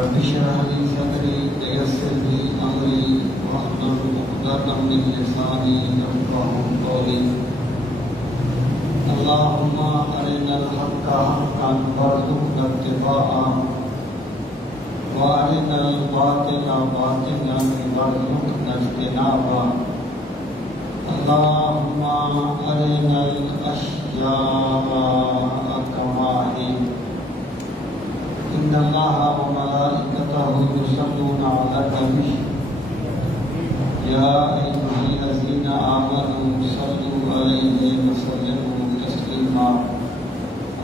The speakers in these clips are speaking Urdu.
رب اشرح لي صدري ويسر لي امري واحلل عقدة من لساني يفقهوا قولي اللهم ارنا الحق حقا وارزقنا اتباعه وارنا الباطل باطلا وارزقنا اجتنابه اللهم ارنا الاشياء كما هي ان الله وملائكته يصلون على النبي يا ايها الذين امنوا صلوا عليه وسلموا تسليما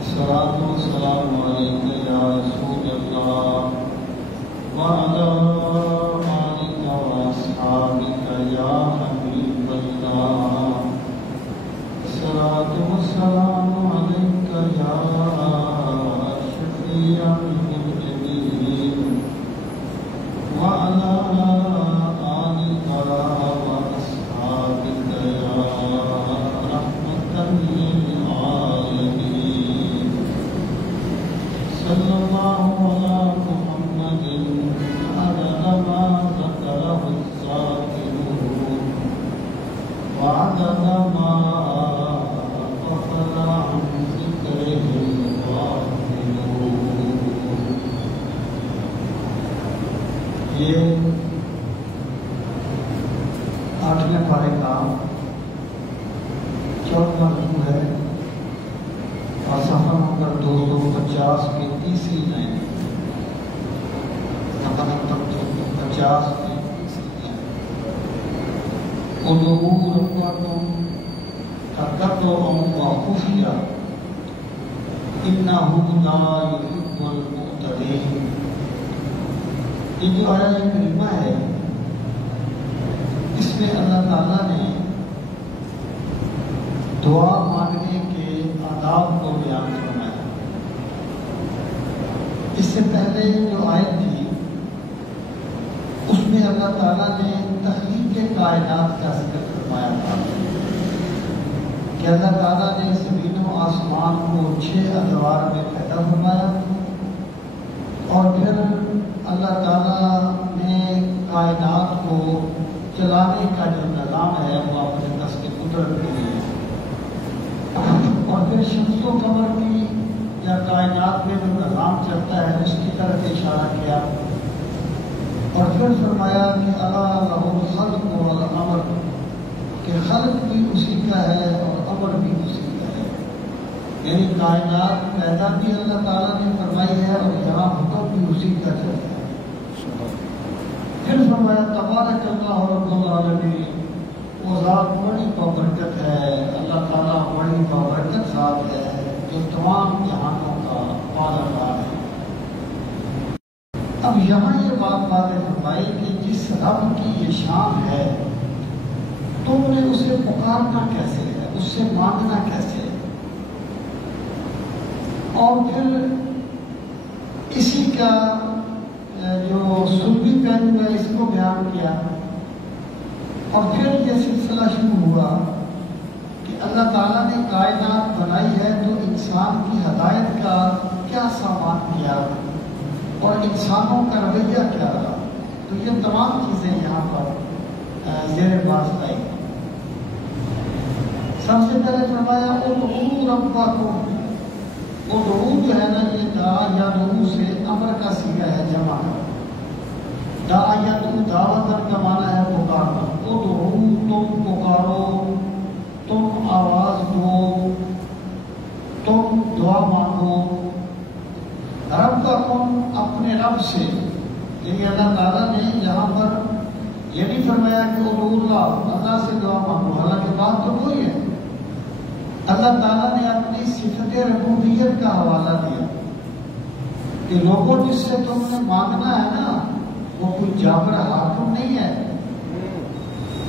الصلاة والسلام عليك يا رسول الله وعلى آلك وأصحابك يا حبيب الله الصلاة والسلام عليك يا شفيع المذنبين وعلى آلك وأصحابك يا رحمة للعالمين صلى الله على محمد عدد ما ذكره الذاكرون وعدد ما غفل عن ذكره الغافلون. یہ 8ویں پارے کا 14واں رکوع ہے اور صفحہ نمبر 250 کی تیسری لائن، صفحہ نمبر 250 کی تیسری لائن، ادعوا ربکم تضرعا وخفیا انہ لا یحب المعتدین. یہ جو آیت کریمہ ہے اس میں اللہ تعالیٰ نے دعا مانگنے کے آداب کو بیان فرمایا. اس سے پہلے جو آیت تھی اس میں اللہ تعالیٰ نے تخلیق کائنات کا ذکر فرمایا تھا کہ اللہ تعالیٰ نے زمین و آسمان کو 6 ادوار میں پیدا فرمایا اور پھر اللہ تعالیٰ نے کائنات کو چلانے کا جو نظام ہے وہ اپنے دست کی قدرت کے لیے، اور پھر شمس و قمر کی یا کائنات میں جو نظام چلتا ہے اس کی طرف اشارہ کیا، اور پھر فرمایا کہ اللہ لہ الخلق والامر، کہ خلق بھی اسی کا ہے اور امر بھی اسی کا ہے، یعنی کائنات پیدا بھی اللہ تعالیٰ نے فرمائی ہے اور یہاں حکم بھی اسی کا چلتا ہے. پھر فرمایا تبارک اللہ رب العالمین، وہ ذات بڑی بابرکت ہے، اللہ تعالیٰ بڑی بابرکت ذات ہے جو تمام جہانوں کا پالنہار ہے. اب یہاں یہ بات واضح فرمائی کہ جس رب کی یہ شان ہے تم نے اسے پکارنا کیسے ہے، اس سے مانگنا کیسے ہے، اور پھر اسی کا جو سلبی پہلو ہے اس کو بیان کیا، اور پھر یہ سلسلہ شروع ہوا کہ اللہ تعالیٰ نے کائنات بنائی ہے تو انسان کی ہدایت کا کیا سامان کیا اور انسانوں کا رویہ کیا رہا. تو یہ تمام چیزیں یہاں پر زیر باز لائی. سب سے پہلے فرمایا ادعوا ربکم. ادعو جو ہے نا یہ دعا یا دعو سے امر کا صیغہ ہے جمع کا. دعا یا دعوتن کا معنی ہے پکارنا. ادعو تم پکارو، تم آواز دو، تم دعا مانگو. ربکم اپنے رب سے، یعنی اللہ تعالیٰ نے یہاں پر یہ نہیں فرمایا کہ ادعو اللہ سے دعا مانگو، حالانکہ بات تو وہی ہے. اللہ تعالیٰ نے اپنی صفت ربوبیت کا حوالہ دیا کہ لوگوں جس سے تم نے مانگنا ہے نا وہ کوئی جابر حاکم نہیں ہے،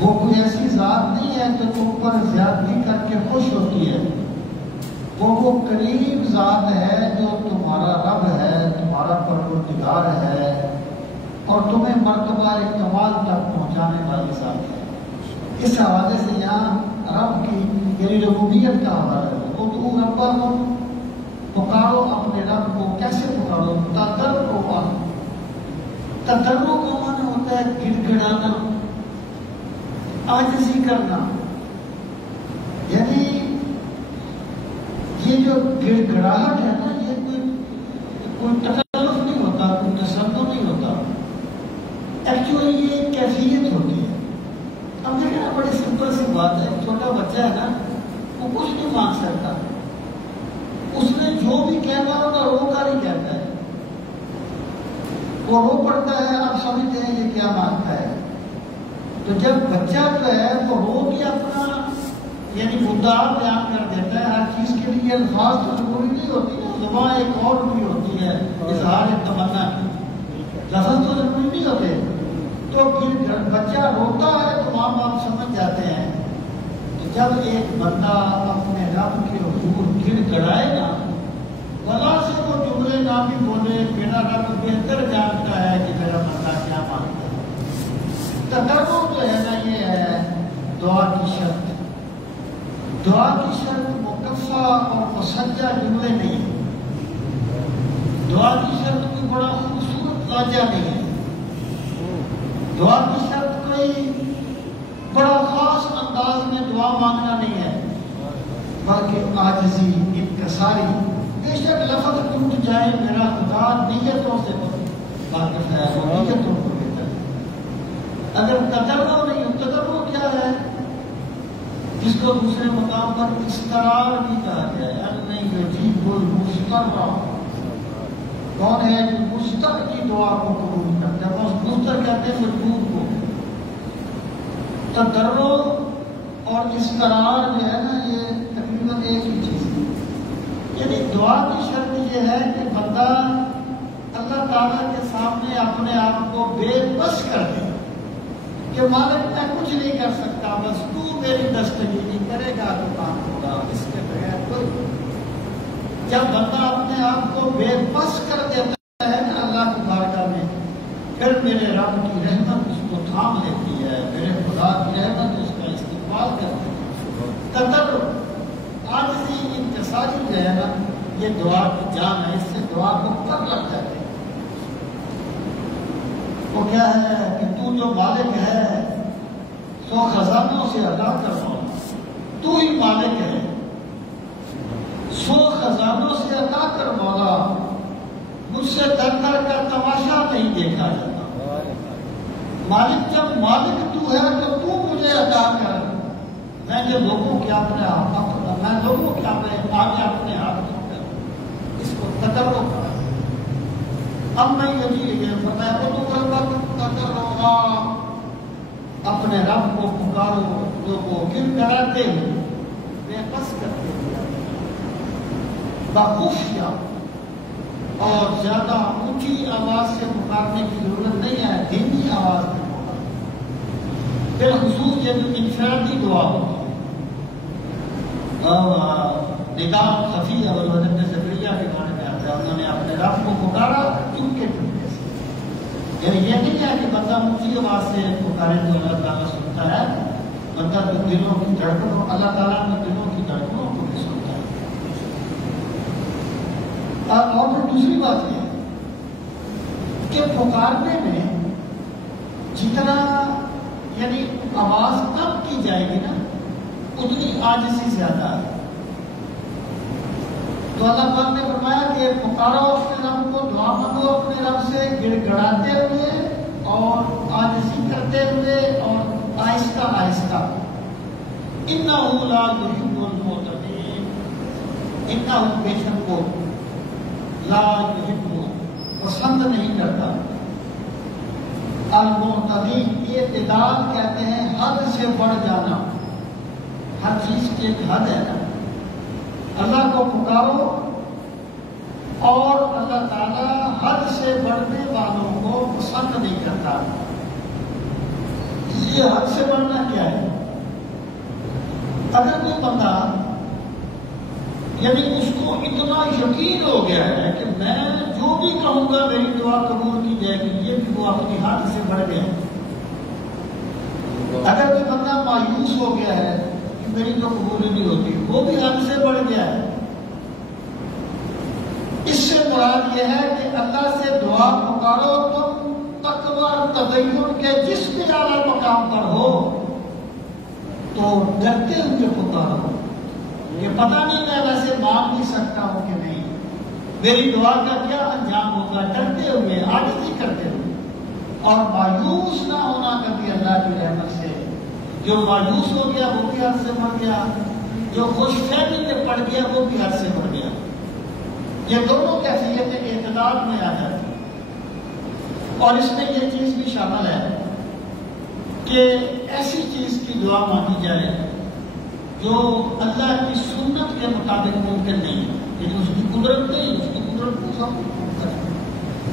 وہ کوئی ایسی ذات نہیں ہے جو تم پر زیادتی کر کے خوش ہوتی ہے. وہ قریب ذات ہے جو تمہارا رب ہے، تمہارا پروردگار ہے اور تمہیں مرتبہ کمال تک پہنچانے والی ذات ہے. اس حوالے سے یہاں رب کی یعنی ربوبیت کا حوالہ ہے. ادعوا ربکم، پکارو اپنے رب کو. کیسے پکارو؟ تضرعا، تضرع کا معنی ہوتا ہے گڑ گڑانا، عاجزی کرنا، یعنی یہ جو گڑ گڑاہٹ ہے نا، یہ کوئی تکلف نہیں ہوتا، کوئی تشدد نہیں ہوتا، ایکچولی یہ ایک کیفیت ہوتی ہے۔ اب دیکھیں نا، بڑی سمپل سی بات ہے، چھوٹا بچہ ہے نا، وہ کچھ نہیں مانگ سکتا، اس نے جو بھی کہنا ہوگا رو کر ہی کہتا ہے، وہ رو پڑتا ہے، آپ سمجھتے ہیں یہ کیا مانگتا ہے۔ تو جب بچہ جو ہے وہ رو کے اپنا یعنی مدعا بیان کر دیتا ہے، ہر چیز کے لیے الفاظ تو ضروری نہیں ہوتی ہے، زبان ایک اور بھی ہوتی ہے اظہار تمنا کی، لفظ تو ضروری نہیں ہوتے۔ تو بچہ روتا ہے تو ماں باپ سمجھ جاتے ہیں کہ جب ایک بندہ اپنے رب کے حضور گڑ گڑائے گا، بلا سے وہ جملے نہ بھی بولے، میرا رب بہتر جانتا ہے کہ میرا بندہ کیا مانگتا ہے۔ تضرع جو ہے نا، یہ ہے دعا کی شرط۔ دعا کی شرط مکفہ اور مسجع جملے نہیں ہے، دعا کی شرط کوئی بڑا خوبصورت واجہ نہیں ہے، دعا کی شرط کوئی بڑا خاص انداز میں دعا مانگنا نہیں ہے، بلکہ عاجزی، انکساری۔ بے شک لفظ ٹوٹ جائے، میرا خدا نیتوں سے واقف ہے، وہ نیتوں کو دیتا ہے۔ اگر تضرع نہیں ہو، تضرع کیا ہے؟ جس کو دوسرے مقام پر استقرار بھی کہا گیا ہے، نہیں یجیب المضطر، کون ہے جو مضطر کی دعا کو قبول کرتا ہے؟ بس مضطر کہتے ہیں مجبور کو۔ تضرع اور استقرار جو ہے نا، یہ تقریباً ایک ہی چیز ہے۔ یعنی دعا کی شرط یہ ہے کہ بندہ اللہ تعالیٰ کے سامنے اپنے آپ کو بے بس کر دے کہ مالک میں کچھ نہیں کر سکتا، بس تو میری دستگیری کرے گا تو کام ہوگا، اس کے بغیر کوئی۔ جب بندہ اپنے آپ کو بے بس کر دیتا ہے نا اللہ کی بارگاہ میں، پھر میرے رب کی رحمت اس کو تھام لیتی ہے، میرے خدا کی رحمت اس کا استقبال کرتی ہے۔ تضرع، عاجزی، انکساری جو ہے نا، یہ دعا کی جان ہے، اس سے دعا کو پر لگ جاتے ہیں۔ وہ کیا ہے کہ تو جو مالک ہے سو خزانوں سے ادا کر مولا، تو ہی مالک ہے، سو خزانوں سے ادا کر مولا، مجھ سے در در کا تماشا نہیں دیکھا جاتا۔ مالک جب مالک تو ہے تو تو مجھے ادا کر، میں یہ لوگوں کے اپنے آپ میں لوگوں کے آگے اپنے ہاتھ کروں، اس کو تضرع کرا۔ اب میں یہ فرمایا وہ تو تضرع، اپنے رب کو پکارو، لوگوں گڑ گڑاتے ہوئے، بے بس کرتے ہوئے، بخفیہ، اور زیادہ اونچی آواز سے پکارنے کی ضرورت نہیں ہے، دھیمی آواز میں پکارو۔ بالخصوص یہ جو انفرادی دعا ہوتی ہے، نظام خفی اور حضرت زکریا کے بارے میں آتا ہے، انہوں نے اپنے رب کو پکارا چپکے چپکے سے۔ یعنی یہ نہیں ہے کہ بندہ اونچی آواز سے پکارے تو اللہ تعالیٰ سنتا ہے، بندہ تو دلوں کی دھڑکنوں، اللہ تعالیٰ نے دلوں کی دھڑکنوں کو بھی سنتا ہے۔ اور پھر دوسری بات یہ ہے کہ پکارنے میں جتنا یعنی آواز کم کی جائے گی نا، اتنی عاجزی زیادہ ہے۔ تو اللہ پاک نے فرمایا کہ پکارو اپنے رب کو، دعا مانگو اپنے رب سے گڑ گڑاتے ہوئے اور عاجزی کرتے ہوئے اور آہستہ آہستہ۔ انہ لا یحب المعتدین، انہ بے شک کو لا یحب پسند نہیں کرتا المعتدین، یہ اعتدال کہتے ہیں حد سے بڑھ جانا، ہر چیز کی ایک حد ہے نا۔ اللہ کو پکارو اور اللہ تعالیٰ حد سے بڑھنے والوں کو پسند نہیں کرتا۔ یہ حد سے بڑھنا کیا ہے؟ اگر کوئی بندہ یعنی اس کو اتنا یقین ہو گیا ہے کہ میں جو بھی کہوں گا میری دعا قبول کی جائے گی، یہ بھی وہ اپنی حد سے بڑھ گیا ہے۔ اگر کوئی بندہ مایوس ہو گیا ہے کہ میری تو قبول نہیں ہوتی، وہ بھی حد سے بڑھ گیا ہے۔ اس سے مراد یہ ہے کہ اللہ سے دعا پکارو، تم تک تدین کے جس بھی اعلیٰ مقام پر ہو تو ڈرتے ہوئے پکارو. یہ پتہ نہیں میں ویسے مانگ بھی سکتا ہوں کہ نہیں، میری دعا کا کیا انجام ہوگا، ڈرتے ہوئے عاجزی کرتے ہوئے، اور مایوس نہ ہونا کبھی اللہ کی رحمت سے. جو مایوس ہو گیا وہ بھی حد سے بڑھ گیا، جو خوش فہمی میں پڑ گیا وہ بھی حد سے بڑھ گیا. یہ دونوں کیفیتیں اعتدال میں آ جاتی ہیں. اور اس میں یہ چیز بھی شامل ہے کہ ایسی چیز کی دعا مانگی جائے جو اللہ کی سنت کے مطابق ممکن نہیں ہے، یعنی اس کی قدرت نہیں، اس کی قدرت کو سب ممکن ہے،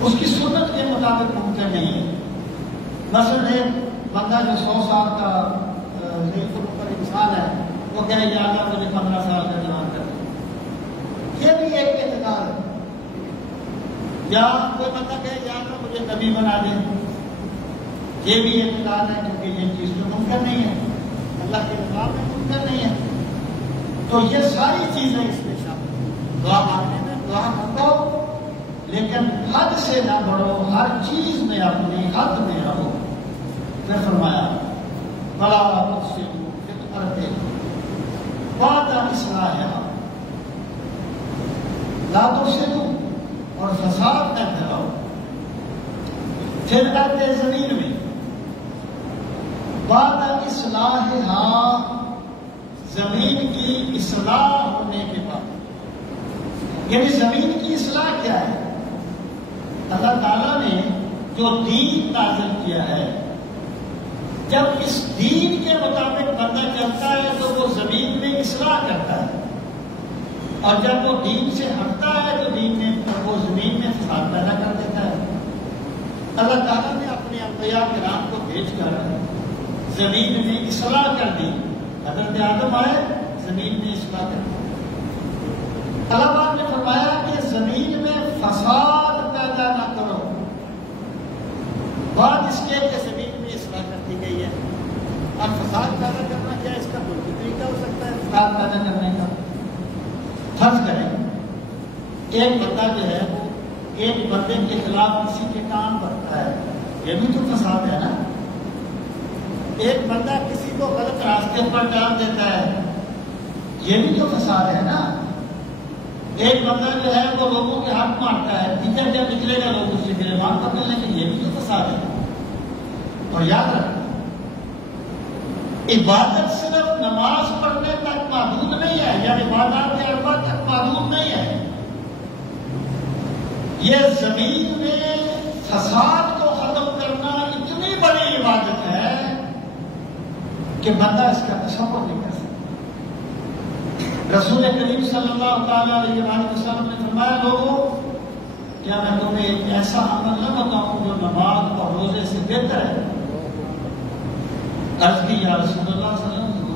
اس کی سنت کے مطابق ممکن نہیں ہے. مثلا ایک بندہ جو 100 سال کا پر انسان ہے، وہ کہے یا اللہ مجھے 15 سال کا جوان کر دے، یہ بھی ایک اعتدال ہے. یا کوئی بندہ کہے یا اللہ مجھے نبی بنا دے، یہ بھی اعتدال ہے، کیونکہ یہ چیز تو ممکن نہیں ہے، اللہ کے نظام میں ممکن نہیں ہے. تو یہ ساری چیزیں اس میں شامل ہیں. دعا مانگنے میں دعا مانگو، لیکن حد سے نہ بڑھو، ہر چیز میں اپنی حد میں رہو. پھر فرمایا بلا تفسدوا فی الارض بعد اصلاحها، لا تفسدوا، اور فساد نہ پھیلاؤ پھر ارض زمین میں. بعد اصلاحها، زمین کی اصلاح ہونے کے بعد. یعنی زمین کی اصلاح کیا ہے؟ اللہ تعالیٰ نے جو دین نازل کیا ہے، جب اس دین کے مطابق بندہ چلتا ہے تو وہ زمین میں اصلاح کرتا ہے، اور جب وہ دین سے ہٹتا ہے تو دین میں وہ زمین میں فساد پیدا کر دیتا ہے. اللہ تعالیٰ نے اپنے انبیاء کرام کو بھیج کر زمین میں اصلاح کر دی. حضرت آدم آئے، زمین میں اصلاح کر دی. اللہ پاک نے فرمایا کہ زمین میں فساد پیدا نہ کرو. بات اس کے کہ زمین میں اصلاح کر دی گئی ہے. اب فساد پیدا کرنا کیا، اس کا کوئی بھی طریقہ ہو سکتا ہے فساد پیدا کرنے کا. فرض کریں ایک بندہ جو ہے وہ ایک بندے کے خلاف کسی کے کام کرتا ہے، یہ بھی تو فساد ہے نا. ایک بندہ کسی کو غلط راستے پر ڈال دیتا ہے، یہ بھی تو فساد ہے نا. ایک بندہ جو ہے وہ لوگوں کے حق مارتا ہے، ٹیچر جب نکلے گا لوگ اس سے گرفتار کر لیں گے، یہ بھی تو فساد ہے. اور یاد رکھنا عبادت صرف نماز پڑھنے تک محدود نہیں ہے، یا عبادات کے اربع تک محدود نہیں ہے. یہ زمین میں فساد کو ختم کرنا اتنی بڑی عبادت ہے کہ بندہ اس کا تصور نہیں کر سکتا. رسول کریم صلی اللہ تعالی علیہ وسلم نے فرمایا لوگوں کیا میں تمہیں ایک ایسا عمل نہ بتاؤں جو نماز اور روزے سے بہتر ہے؟ عرض کی یا رسول اللہ صلی اللہ علیہ وسلم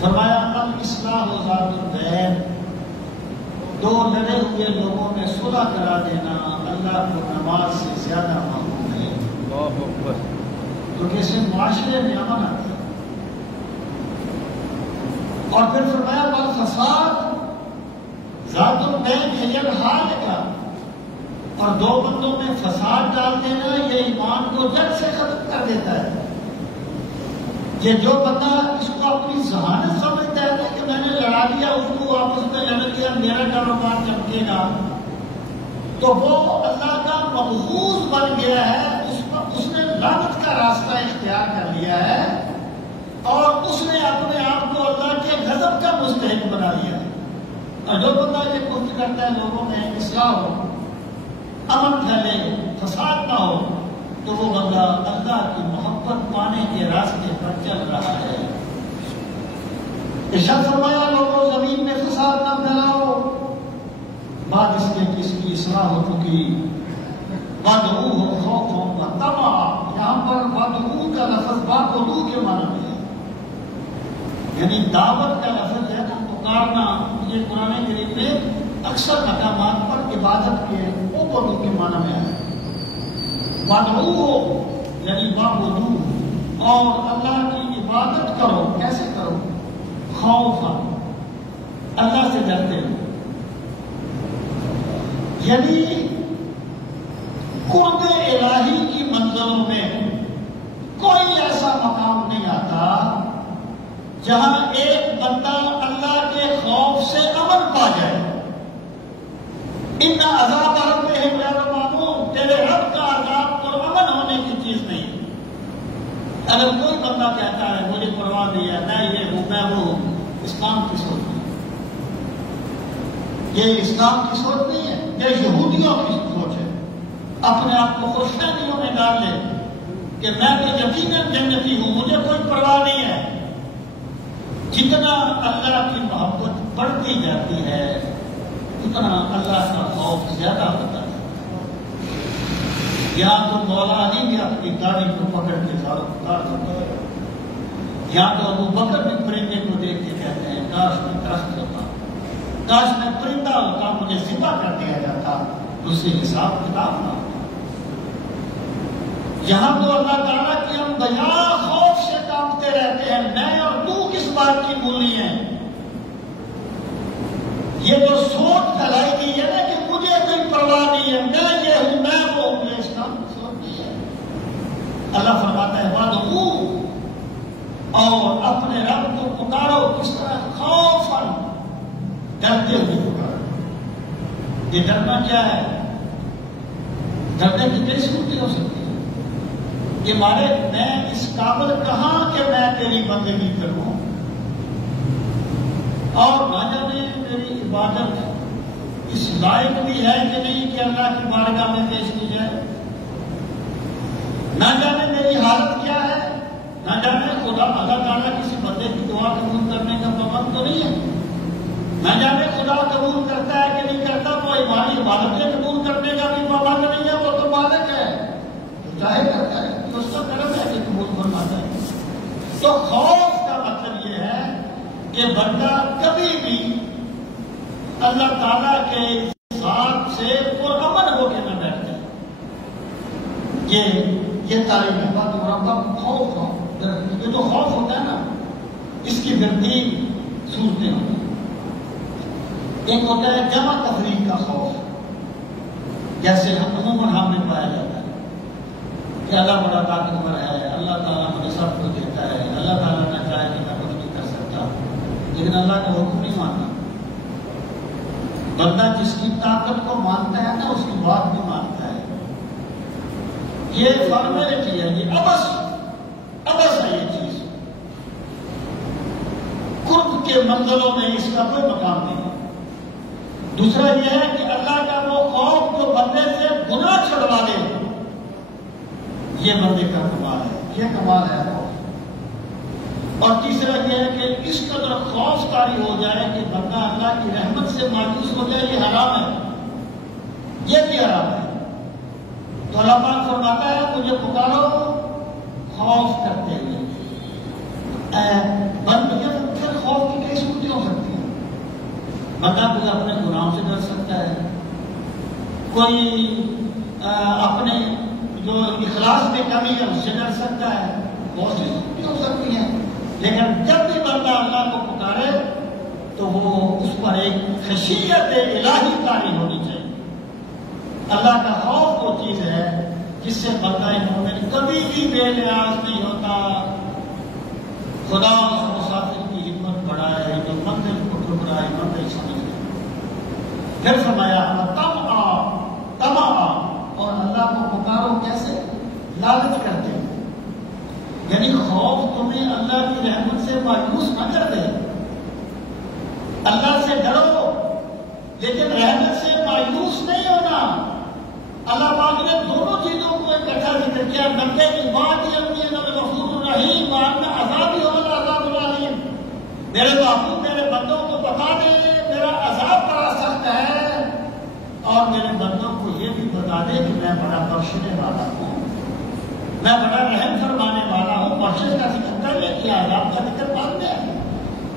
فرمایا الاصلاح ذات البین، دو لڑے ہوئے لوگوں میں صلح کرا دینا اللہ کو نماز سے زیادہ محبوب ہے. کیونکہ اس سے معاشرے میں امن آتا ہے. اور پھر فرمایا والفساد ذات البین ہے الحالکہ، اور دو بندوں میں فساد ڈال دینا یہ ایمان کو جڑ سے ختم کر دیتا ہے. یہ جو بندہ اس کو اپنی ذہانت سمجھتا ہے کہ میں نے لڑا دیا، اس کو آپس میں لڑ دیا، میرا کاروبار چمکے گا، تو وہ اللہ کا مبغوض بن گیا ہے. اس نے لعنت کا راستہ اختیار کر لیا ہے، اور اس نے اپنے آپ کو اللہ کے غضب کا مستحق بنا لیا ہے. اور جو بندہ یہ کوشش کرتا ہے لوگوں میں اصلاح ہو، امن پھیلے، فساد نہ ہو، تو وہ بندہ اللہ کی محبت پانے کے راستے پر چل رہا ہے. ارشاد فرمایا لوگوں زمین میں فساد نہ پھیلاؤ بعد اس کے کس کی اصلاح ہو چکی. وادعوہ خوفا وطمعا، یہاں پر وادعوہ کا لفظ وادعوہ کے معنی میں ہے، یعنی دعوت کا لفظ ہے نا، پکارنا. یہ قرآن کریم میں اکثر مقامات پر عبادت کے وادعوہ کے معنی میں ہے. وادعوہ یعنی وعبدوہ، اور اللہ کی عبادت کرو. کیسے کرو؟ خوفا، اللہ سے ڈرتے ہو. یعنی قرب الہی کی منزلوں میں کوئی ایسا مقام نہیں آتا جہاں ایک بندہ اللہ کے خوف سے امن پا جائے۔ ان عذاب ربہم غیر مامون، تیرے رب کا عذاب اور امن ہونے کی چیز نہیں۔ اگر کوئی بندہ کہتا ہے مجھے پرواہ نہیں ہے، میں یہ ہوں میں وہ ہوں، اسلام کی سوچ نہیں، یہ اسلام کی سوچ نہیں ہے، یہ یہودیوں کی سوچ ہے۔ اپنے آپ کو خوش فہمیوں میں ڈال لے کہ میں تو یقیناً جنتی ہوں، مجھے کوئی پرواہ نہیں ہے۔ جتنا اللہ کی محبت بڑھتی جاتی ہے اتنا اللہ کا خوف زیادہ ہوتا ہے۔ یا تو مولا علی بھی اپنی داڑھی کو پکڑ کے چاروں پکار کرتا ہے، یا تو ابو بکر بھی پرندے کو دیکھ کے کہتے ہیں کاش میں درخت ہوتا، کاش میں پرندہ ہوتا، مجھے ذبح کر دیا جاتا، اس سے حساب کتاب نہ ہوتا۔ یہاں تو اللہ تعالیٰ کی ہم بیا خوف سے کامتے رہتے ہیں، میں اور تو کس بات کی بھولی ہیں؟ یہ تو سوچ پھیلائی گئی ہے نا کہ مجھے کوئی پرواہ نہیں ہے، میں یہ ہوں میں وہ ہوں، یہ اسلام کی سوچ نہیں ہے۔ اللہ فرماتا ہے وَادْعُوهُ، اور اپنے رب کو پکارو، کس طرح خوفاً، ڈرتے ہوئے پکارو۔ یہ ڈرنا کیا ہے؟ ڈرنے کی کئی صورتیں ہو سکتی ہیں کہ مارے میں اس قابل کہاں کہ میں تیری بندگی کروں، اور نہ جانے میری عبادت اس لائق بھی ہے کہ نہیں کہ اللہ کی بارگاہ میں پیش کی جائے، نہ جانے میری حالت کیا ہے، نہ جانے خدا اللہ تعالیٰ کسی بندے کی دعا قبول کرنے کا پابند تو نہیں ہے، نہ جانے خدا قبول کرتا ہے کہ نہیں کرتا، وہ ہماری عبادتیں قبول کرنے کا بھی پابند نہیں ہے، وہ تو مالک ہے، تو چاہے کرتا ہے، تو اس کا کرم ہے کہ قبول فرماتا ہے۔ تو خوف کا مطلب یہ ہے کہ بندہ کبھی بھی اللہ تعالیٰ کے ذات سے پرامن ہو کے نہ بیٹھ جائے۔ یہ تعلیم ہے بات مربع خوف ہو، یہ تو خوف ہوتا ہے نا، اس کی ترتیب صورتیں ہوتی ہیں۔ ایک ہوتا ہے جمع تفریق کا خوف، جیسے عموماً ہم نے پایا جاتا ہے کہ اللہ بڑا طاقتور ہے، اللہ تعالیٰ مجھے سب کچھ دیتا ہے، اللہ تعالیٰ نے چاہے کہ میں کچھ نہیں کر سکتا، لیکن اللہ کا حکم نہیں مانتا۔ بندہ جس کی طاقت کو مانتا ہے نا اس کی بات بھی مانتا ہے۔ یہ فارمیلٹی ہے، یہ ابس ہے یہ چیز، قرب کے منزلوں میں اس کا کوئی مقام نہیں ہے۔ دوسرا یہ ہے کہ اللہ کا وہ خوف جو بندے سے گناہ چھڑوا دے، یہ بندے کا کمال ہے، یہ کمال ہے خوف۔ اور تیسرا یہ ہے کہ اس قدر خوف طاری ہو جائے کہ بندہ اللہ کی رحمت سے مایوس ہو جائے، یہ حرام ہے، یہ بھی حرام ہے۔ تو اللہ پاک فرماتا ہے مجھے پکارو خوف کرتے ہوئے۔ پھر خوف کی کئی صورتیں ہو سکتی ہیں۔ بندہ کوئی اپنے گناہوں سے ڈر سکتا ہے، کوئی اپنے جو اخلاص میں کمی ہے اس سے ڈر سکتا ہے، بہت سی صورتیں ہو سکتی ہیں۔ لیکن جب بھی بندہ اللہ کو پکارے تو وہ اس پر ایک خشیت الہی طاری ہونی چاہیے۔ اللہ کا خوف وہ چیز ہے جس سے بندہ مومن کبھی بھی بے نیاز نہیں ہوتا۔ خدا اس مسافر کی ہمت بڑھائے جو منزل کو ٹھکرائے منزل سمجھ لے۔ پھر فرمایا تما، اور اللہ کو پکارو کیسے؟ لالچ کرتے ہیں، یعنی خوف تمہیں اللہ کی رحمت سے مایوس نہ کر دے۔ اللہ سے ڈرو لیکن رحمت سے مایوس نہیں ہونا۔ اللہ پاک نے دونوں چیزوں کو اکٹھا ذکر کیا، بندے کی بات یہ الغفور الرحیم وان عذابی هو العذاب العلیم۔ میرے محبوب میرے بندوں کو بتا دے میرا عذاب بڑا سخت ہے، اور میرے بندوں کو یہ بھی بتا دے کہ میں بڑا بخشنے والا ہوں، میں بڑا رحم فرمانے والا ہوں۔ بخشش کا ذکر پہلے کیا، عذاب کا ذکر بعد میں ہے۔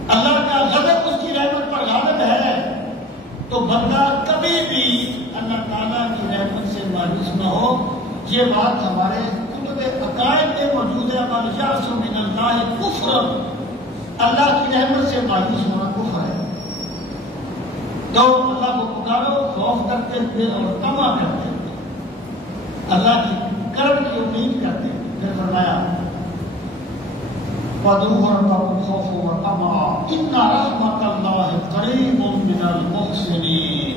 اللہ کا غضب اس کی رحمت پر غالب ہے، تو بندہ کبھی بھی اللہ تعالیٰ کی رحمت سے مایوس نہ ہو۔ یہ بات ہمارے کتب عقائد میں موجود ہے، من یأس من اللہ کفر، اللہ کی رحمت سے مایوس ہونا کفر ہے۔ تو اللہ کو پکارو خوف کرتے ہوئے اور تما کرتے ہوئے۔ فَدُوهُ رَبَّكُمْ خَوْفًا وَطَمَعًا إِنَّ رَحْمَتَ اللَّهِ قَرِيبٌ مِنَ الْمُحْسِنِينَ۔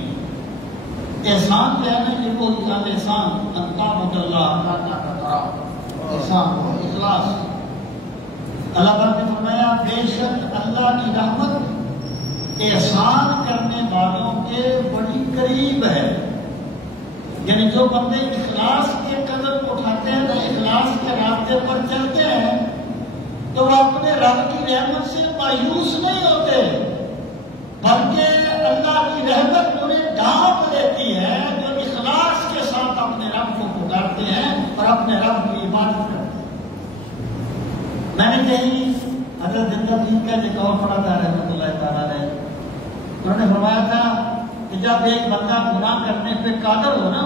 احسان کہنے کہ وہ احسان تعبد اللہ احسان ہو اخلاص۔ اللہ تعالیٰ نے فرمایا بے شک اللہ کی رحمت احسان کرنے والوں کے بڑی قریب ہے۔ یعنی جو بندے اخلاص کے قدم اٹھاتے ہیں نا، اخلاص کے راستے پر چلتے ہیں، تو وہ اپنے رب کی رحمت سے مایوس نہیں ہوتے، بلکہ اللہ کی رحمت انہیں ڈھانپ لیتی ہے جو اخلاص کے ساتھ اپنے رب کو پکارتے ہیں اور اپنے رب کی عبادت کرتے ہیں۔ میں نے کہیں حضرت زندہ دین کا ایک اور پڑھا تھا رحمۃ اللہ تعالیٰ نے، انہوں نے فرمایا تھا کہ جب ایک بندہ گناہ کرنے پہ قادر ہو نا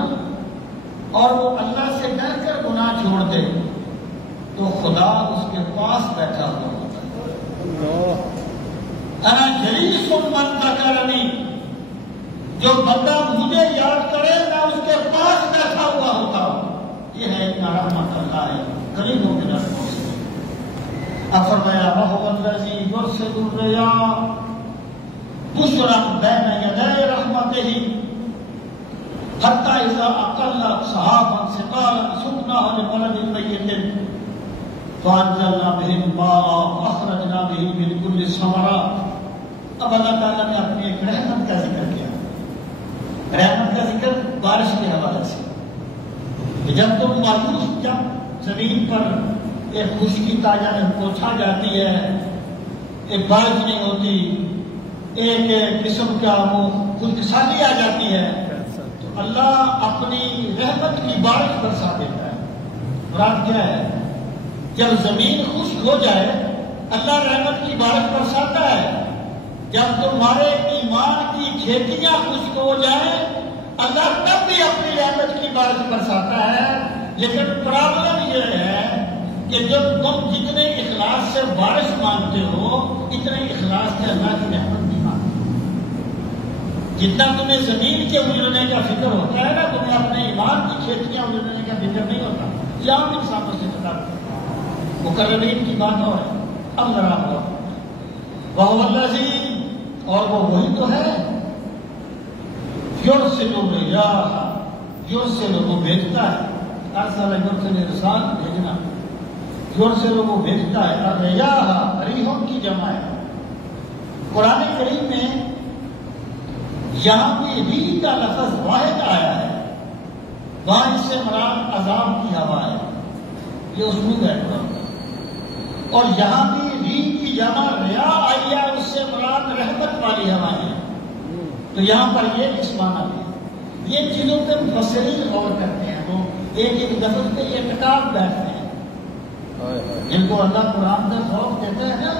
اور وہ اللہ سے ڈر کر گناہ چھوڑ دے تو خدا اس کے پاس بیٹھا ہوا ہوتا ہے۔ انا جلیس من ذکرنی، جو بندہ مجھے یاد کرے میں اس کے پاس بیٹھا ہوا ہوتا ہوں۔ یہ ہے اتنا رحمت اللہ ہے قریب ہو کے رحمت سے۔ اب فرمایا وَهُوَ الَّذِي يُرْسِلُ الرِّيَاحَ بُشْرًا بَيْنَ يَدَيْ رَحْمَتِهِ حَتَّى إِذَا أَقَلَّتْ سَحَابًا ثِقَالًا سُقْنَاهُ لِبَلَدٍ مَيِّتٍ فَأَنزَلْنَا بِهِ الْمَاءَ فَأَخْرَجْنَا بِهِ مِنْ كُلِّ الثَّمَرَاتِ۔ اب اللہ تعالیٰ نے اپنی ایک رحمت کا ذکر کیا، رحمت کا ذکر بارش کے حوالے سے کہ جب تم مایوس جب زمین پر ایک خشکی تازہ پوچھا جاتی ہے، ایک بارش نہیں ہوتی، ایک قسم کا وہ خشکسالی آ جاتی ہے، تو اللہ اپنی رحمت کی بارش برسا دیتا ہے۔ مراد کیا ہے؟ جب زمین خشک ہو جائے اللہ رحمت کی بارش برساتا ہے۔ جب تمہارے ایمان کی کھیتیاں خشک ہو جائیں اللہ تب بھی اپنی رحمت کی بارش برساتا ہے۔ لیکن پرابلم یہ ہے کہ جب تم جتنے اخلاص سے بارش مانگتے ہو اتنے اخلاص سے اللہ کی رحمت نہیں مانگتے۔ جتنا تمہیں زمین کے اجڑنے کا فکر ہوتا ہے نا، تمہیں اپنے ایمان کی کھیتیاں اجڑنے کا فکر نہیں ہوتا۔ یہ عام انسانوں سے خطاب مقررین کی بات اور ہے۔ اب ذرا وَهُوَ الَّذِي، اور وہ وہی تو ہے یرسل الرِّيَاحَ، یرسل وہ بھیجتا ہے، ارسل یرسل ارسال بھیجنا، یرسل وہ بھیجتا ہے، الرِّيَاحَ ریحوں کی جمع ہے۔ قرآن کریم میں یہاں بھی ریح کا لفظ واحد آیا ہے، وہاں اس سے مراد عذاب کی ہوا ہے، یہ اسلوب ہے قرآن کا۔ اور یہاں بھی ریح کی جمع ریاح آئی ہے، اس سے مراد رحمت والی ہوائیں ہیں، تو یہاں پر یہ اسمانہ ہے۔ یہ چیزوں پہ مفسرین غور کرتے ہیں، وہ ایک ایک لفظ پہ اعتکاف بیٹھتے ہیں، جن کو اللہ قرآن میں خوف دیتا ہے نا،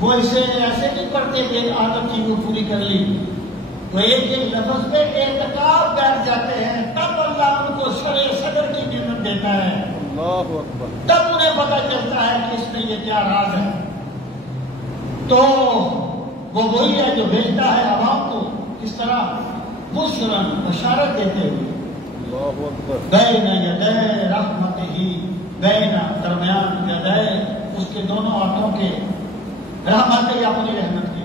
وہ اسے ایسے نہیں پڑھتے کہ ایک عادت کی وہ پوری کر لی، وہ ایک ایک لفظ پہ اعتکاف بیٹھ جاتے ہیں، تب اللہ ان کو شرع صدر کی نعمت دیتا ہے، تب انہیں پتہ چلتا ہے کہ اس میں یہ کیا راز ہے۔ تو وہ وہی ہے جو بھیجتا ہے عوام کو کس طرح بشرن بشارت دیتے ہوئے، بین یدی رحمتہ، بین درمیان یدی اس کے دونوں ہاتھوں کے، رحمت اپنی رحمت کے،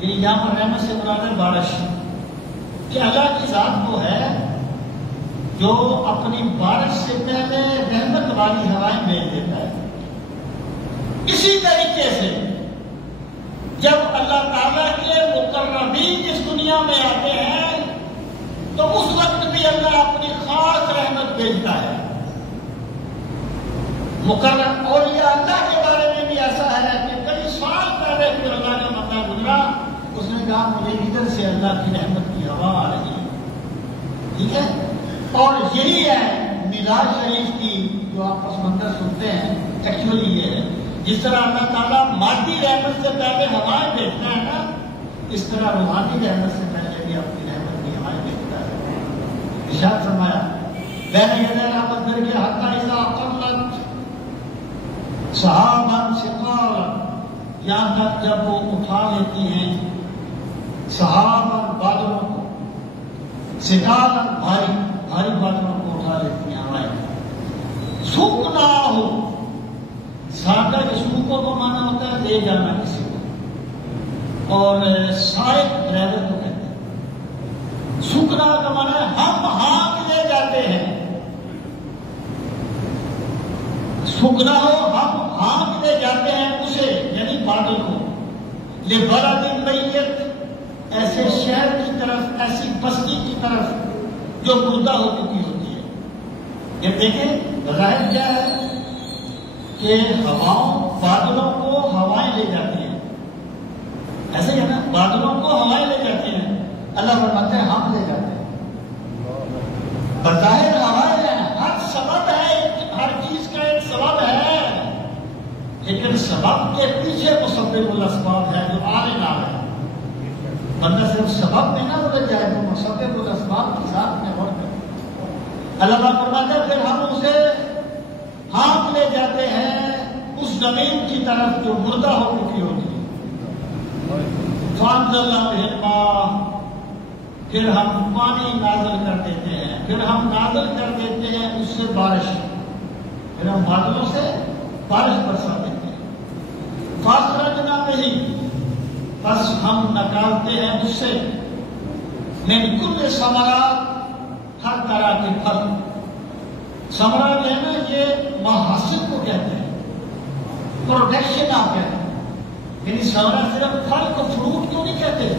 یعنی یہاں پر رحمت سے مراد ہے بارش، کہ اللہ کی ذات وہ ہے جو اپنی بارش سے پہلے رحمت والی ہوائیں بھیج دیتا ہے۔ اسی طریقے سے جب اللہ تعالیٰ کے مقربین اس دنیا میں آتے ہیں تو اس وقت بھی اللہ اپنی خاص رحمت بھیجتا ہے۔ مقرب اولیاء اللہ کے بارے میں بھی ایسا ہے کہ کئی سال پہلے جو اللہ نے بندہ گزرا، اس نے کہا مجھے ادھر سے اللہ کی رحمت کی ہوا آ رہی ہے، ٹھیک ہے؟ اور یہی ہے میراج شریف کی جو آپ پس منظر سنتے ہیں، ایکچولی یہ ہے جس طرح اللہ تعالیٰ مادی رحمت سے پہلے ہوائیں بھیجتا ہے نا، اس طرح روحانی رحمت سے پہلے بھی اپنی رحمت کی ہوائیں بھیجتا ہے۔ ارشاد فرمایا بین یدی رحمت کر کے حتی اذا اقلت سحابا ثقالا، یہاں تک جب وہ اٹھا لیتی ہیں سحابا بادلوں کو، ثقالا بھاری بادلوں کو اٹھا لیتی ہیں ہوائیں، سکناہ ساقہ کے سوکوں کو مانا ہوتا ہے لے جانا کسی کو، اور سائق ڈرائیور کو کہتے ہیں۔ سکنا کا مانا ہے ہم ہانک لے جاتے ہیں، سکنا ہو ہم ہانک لے جاتے ہیں اسے، یعنی بادل کو، لبلد میت، ایسے شہر کی طرف، ایسی بستی کی طرف جو مردہ ہو چکی ہوتی ہے۔ یہ دیکھیں بظاہر کیا ہے کہ ہواؤں، بادلوں کو ہوائیں لے جاتی ہیں، ایسے ہی ہے نا، بادلوں کو ہوائیں لے جاتی ہیں، اللہ فرماتے ہیں ہم لے جاتے ہیں۔ بظاہر ہوائیں ہیں، ہر سبب ہے، ہر چیز کا ایک سبب ہے، لیکن سبب کے پیچھے مسبب الاسباب ہے جو آنے نہ ہے۔ بندہ صرف سبب میں نہ بدل جائے تو مسبب الاسباب کے ساتھ میں ورک کرے۔ اللہ تعالیٰ فرماتے ہیں پھر ہم اسے ہانک لے جاتے ہیں اس زمین کی طرف جو مردہ ہو چکی ہوتی ہے۔ فانزلنا بہ الماء، پھر ہم پانی نازل کر دیتے ہیں، پھر ہم نازل کر دیتے ہیں اس سے بارش، پھر ہم بادلوں سے بارش برسا دیتے ہیں۔ فاخرجنا بہ، بس ہم نکالتے ہیں اس سے، من کل ثمرات، ہر طرح کے پھل۔ ثمرہ جو ہے نا یہ محاصل کو کہتے ہیں، پروڈکشن آپ کہتے ہیں، یعنی ثمرہ صرف پھل کو، فروٹ کو نہیں کہتے،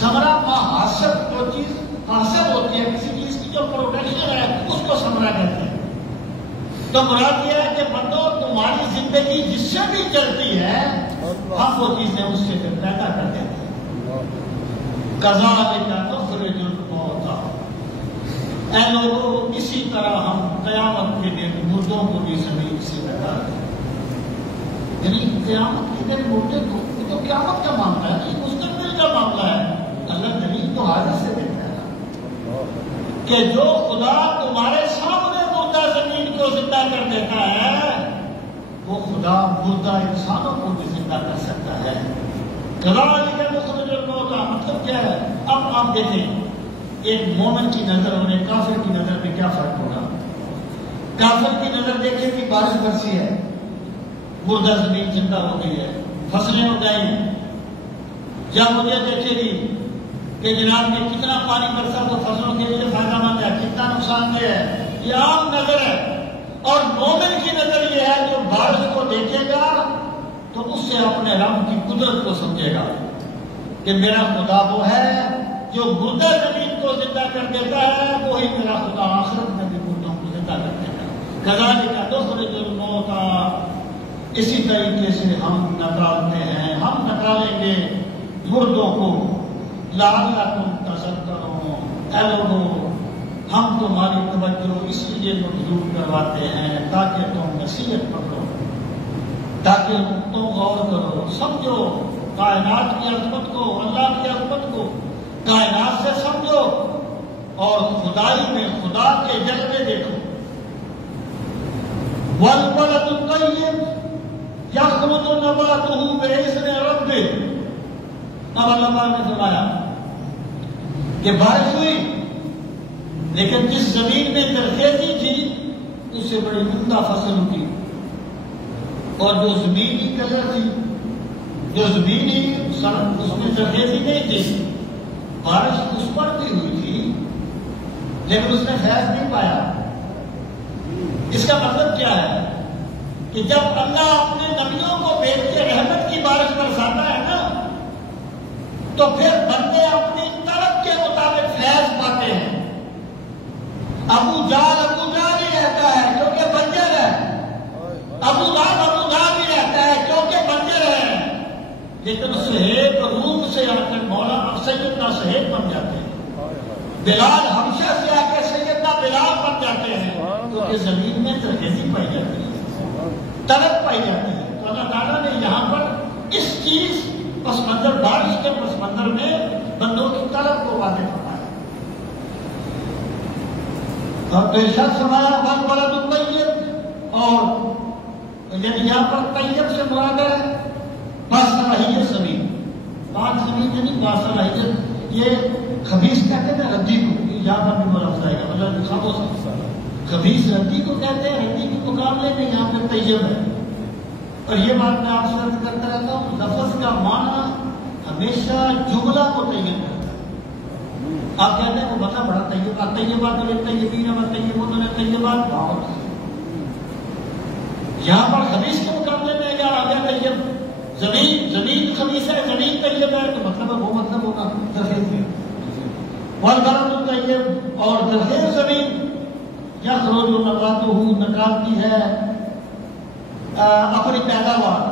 ثمرہ محاصل، جو چیز حاصل ہوتی ہے کسی چیز کی جو پروڈکشن ہے اس کو ثمرہ کہتے ہیں۔ تو مراد یہ ہے کہ بندو تمہاری زندگی جس سے بھی چلتی ہے ہم وہ چیزیں اس سے پھر پیدا کر دیتے ہیں۔ کذالک نخرج الموتیٰ، اے لوگوں اسی طرح ہم قیامت کے دن مردوں کو بھی زمین سے نکالتے ہیں۔ یعنی قیامت کے دن مردے کو، یہ تو قیامت کا معاملہ ہے، یہ مستقبل کا معاملہ ہے۔ اللہ زمین تو حاضر سے دیکھتا ہے کہ جو خدا تمہارے سامنے مردہ زمین کو زندہ کر دیتا ہے وہ خدا مردہ انسانوں کو بھی زندہ کر سکتا ہے۔ کذالک نخرج الموتیٰ مطلب کیا ہے؟ اب آپ دیکھیں ایک مومن کی نظر اور ایک کافر کی نظر میں کیا فرق ہوگا۔ کافر کی نظر دیکھے کہ بارش برسی ہے، مردہ زمین زندہ ہو گئی ہے، فصلیں اگائی ہیں، یا مجھے دیکھے گی کہ جناب میں کتنا پانی برسا تو فصلوں کے لیے فائدہ مند ہے، کتنا نقصان دہ ہے، یہ عام نظر ہے۔ اور مومن کی نظر یہ ہے جو بارش کو دیکھے گا تو اس سے اپنے رب کی قدرت کو سمجھے گا کہ میرا خدا وہ ہے جو مردہ زمین کو زندہ کر دیتا ہے، وہی میرا خدا آخرت میں بھی مردوں کو زندہ کر دیتا ہے۔ کذالک نخرج الموتیٰ، اسی طریقے سے ہم نکالتے ہیں، ہم نکالیں گے مردوں کو، لعلکم تذکرون، اے لوگوں ہم تمہاری توجہ اس لیے مبذول کرواتے ہیں تاکہ تم نصیحت پکڑو، تاکہ تم غور کرو، سمجھو کائنات کی عظمت کو، اللہ کی عظمت کو، کائنات سے سمجھو اور خدائی میں خدا کے جلوے دیکھو۔ والبلد الطیب یخرج نباتہ بإذن ربہ، اب اللہ نے فرمایا کہ بارش ہوئی لیکن جس زمین میں زرخیزی تھی اس سے بڑی عمدہ فصل ہوئی، اور جو زمینی کلر تھی، جو زمینی اس میں زرخیزی نہیں تھی، بارش اس پر بھی ہوئی تھی لیکن اس نے فیض نہیں پایا۔ اس کا مطلب کیا ہے کہ جب اللہ اپنے نبیوں کو بھیج کے رحمت کی بارش برساتا ہے نا تو پھر بندے اپنی طلب کے مطابق فیض پاتے ہیں۔ ابو جال ہی رہتا ہے کیونکہ بنجر ہے، ابو لہب ہی رہتا ہے کیونکہ بنجر ہے، لیکن صہیب روم سے آ کر مولانا سیدنا صہیب بن جاتے ہیں، بلال حبشہ سے آ کے سیدنا بلال بن جاتے ہیں، کیونکہ زمین میں زرخیزی پائی جاتی ہے، طلب پائی جاتی ہے۔ تو اللہ تعالیٰ نے یہاں پر اس چیز پس منظر، بارش کے پس منظر میں بندوں کی طلب کو واضح فرمایا۔ اور بے شک فرمایا والبلد الطیب، اور یعنی یہاں پر طیب سے مراد ہے باصلاحیت زمین، پاک زمین یعنی باصلاحیت، یہ خبیث کہتے ہیں ردی کو، یہاں پر بھی وہ لفظ آئے گا، اللہ خبیث ردی کو کہتے ہیں، ردی کے مقابلے میں یہاں پہ طیب ہے، اور یہ بات میں آپ سے عرض کرتا رہتا ہوں، لفظ کا معنی ہمیشہ جملہ کو تعین کرتا ہے۔ آپ کہتے ہیں وہ مطلب بڑا طیبات، طیبات طیبین و طیبون طیبات، بہت یہاں پر خبیث کے مقابلے میں اگر آ گیا طیب، زمین خبیث ہے، زمین طیب ہے، تو مطلب ہے وہ مطلب ہوگا زرخیز ہے، والبلد الطیب، اور زرخیز زمین یخرج نباتہ، نکالتی ہے اپنی پیداوار۔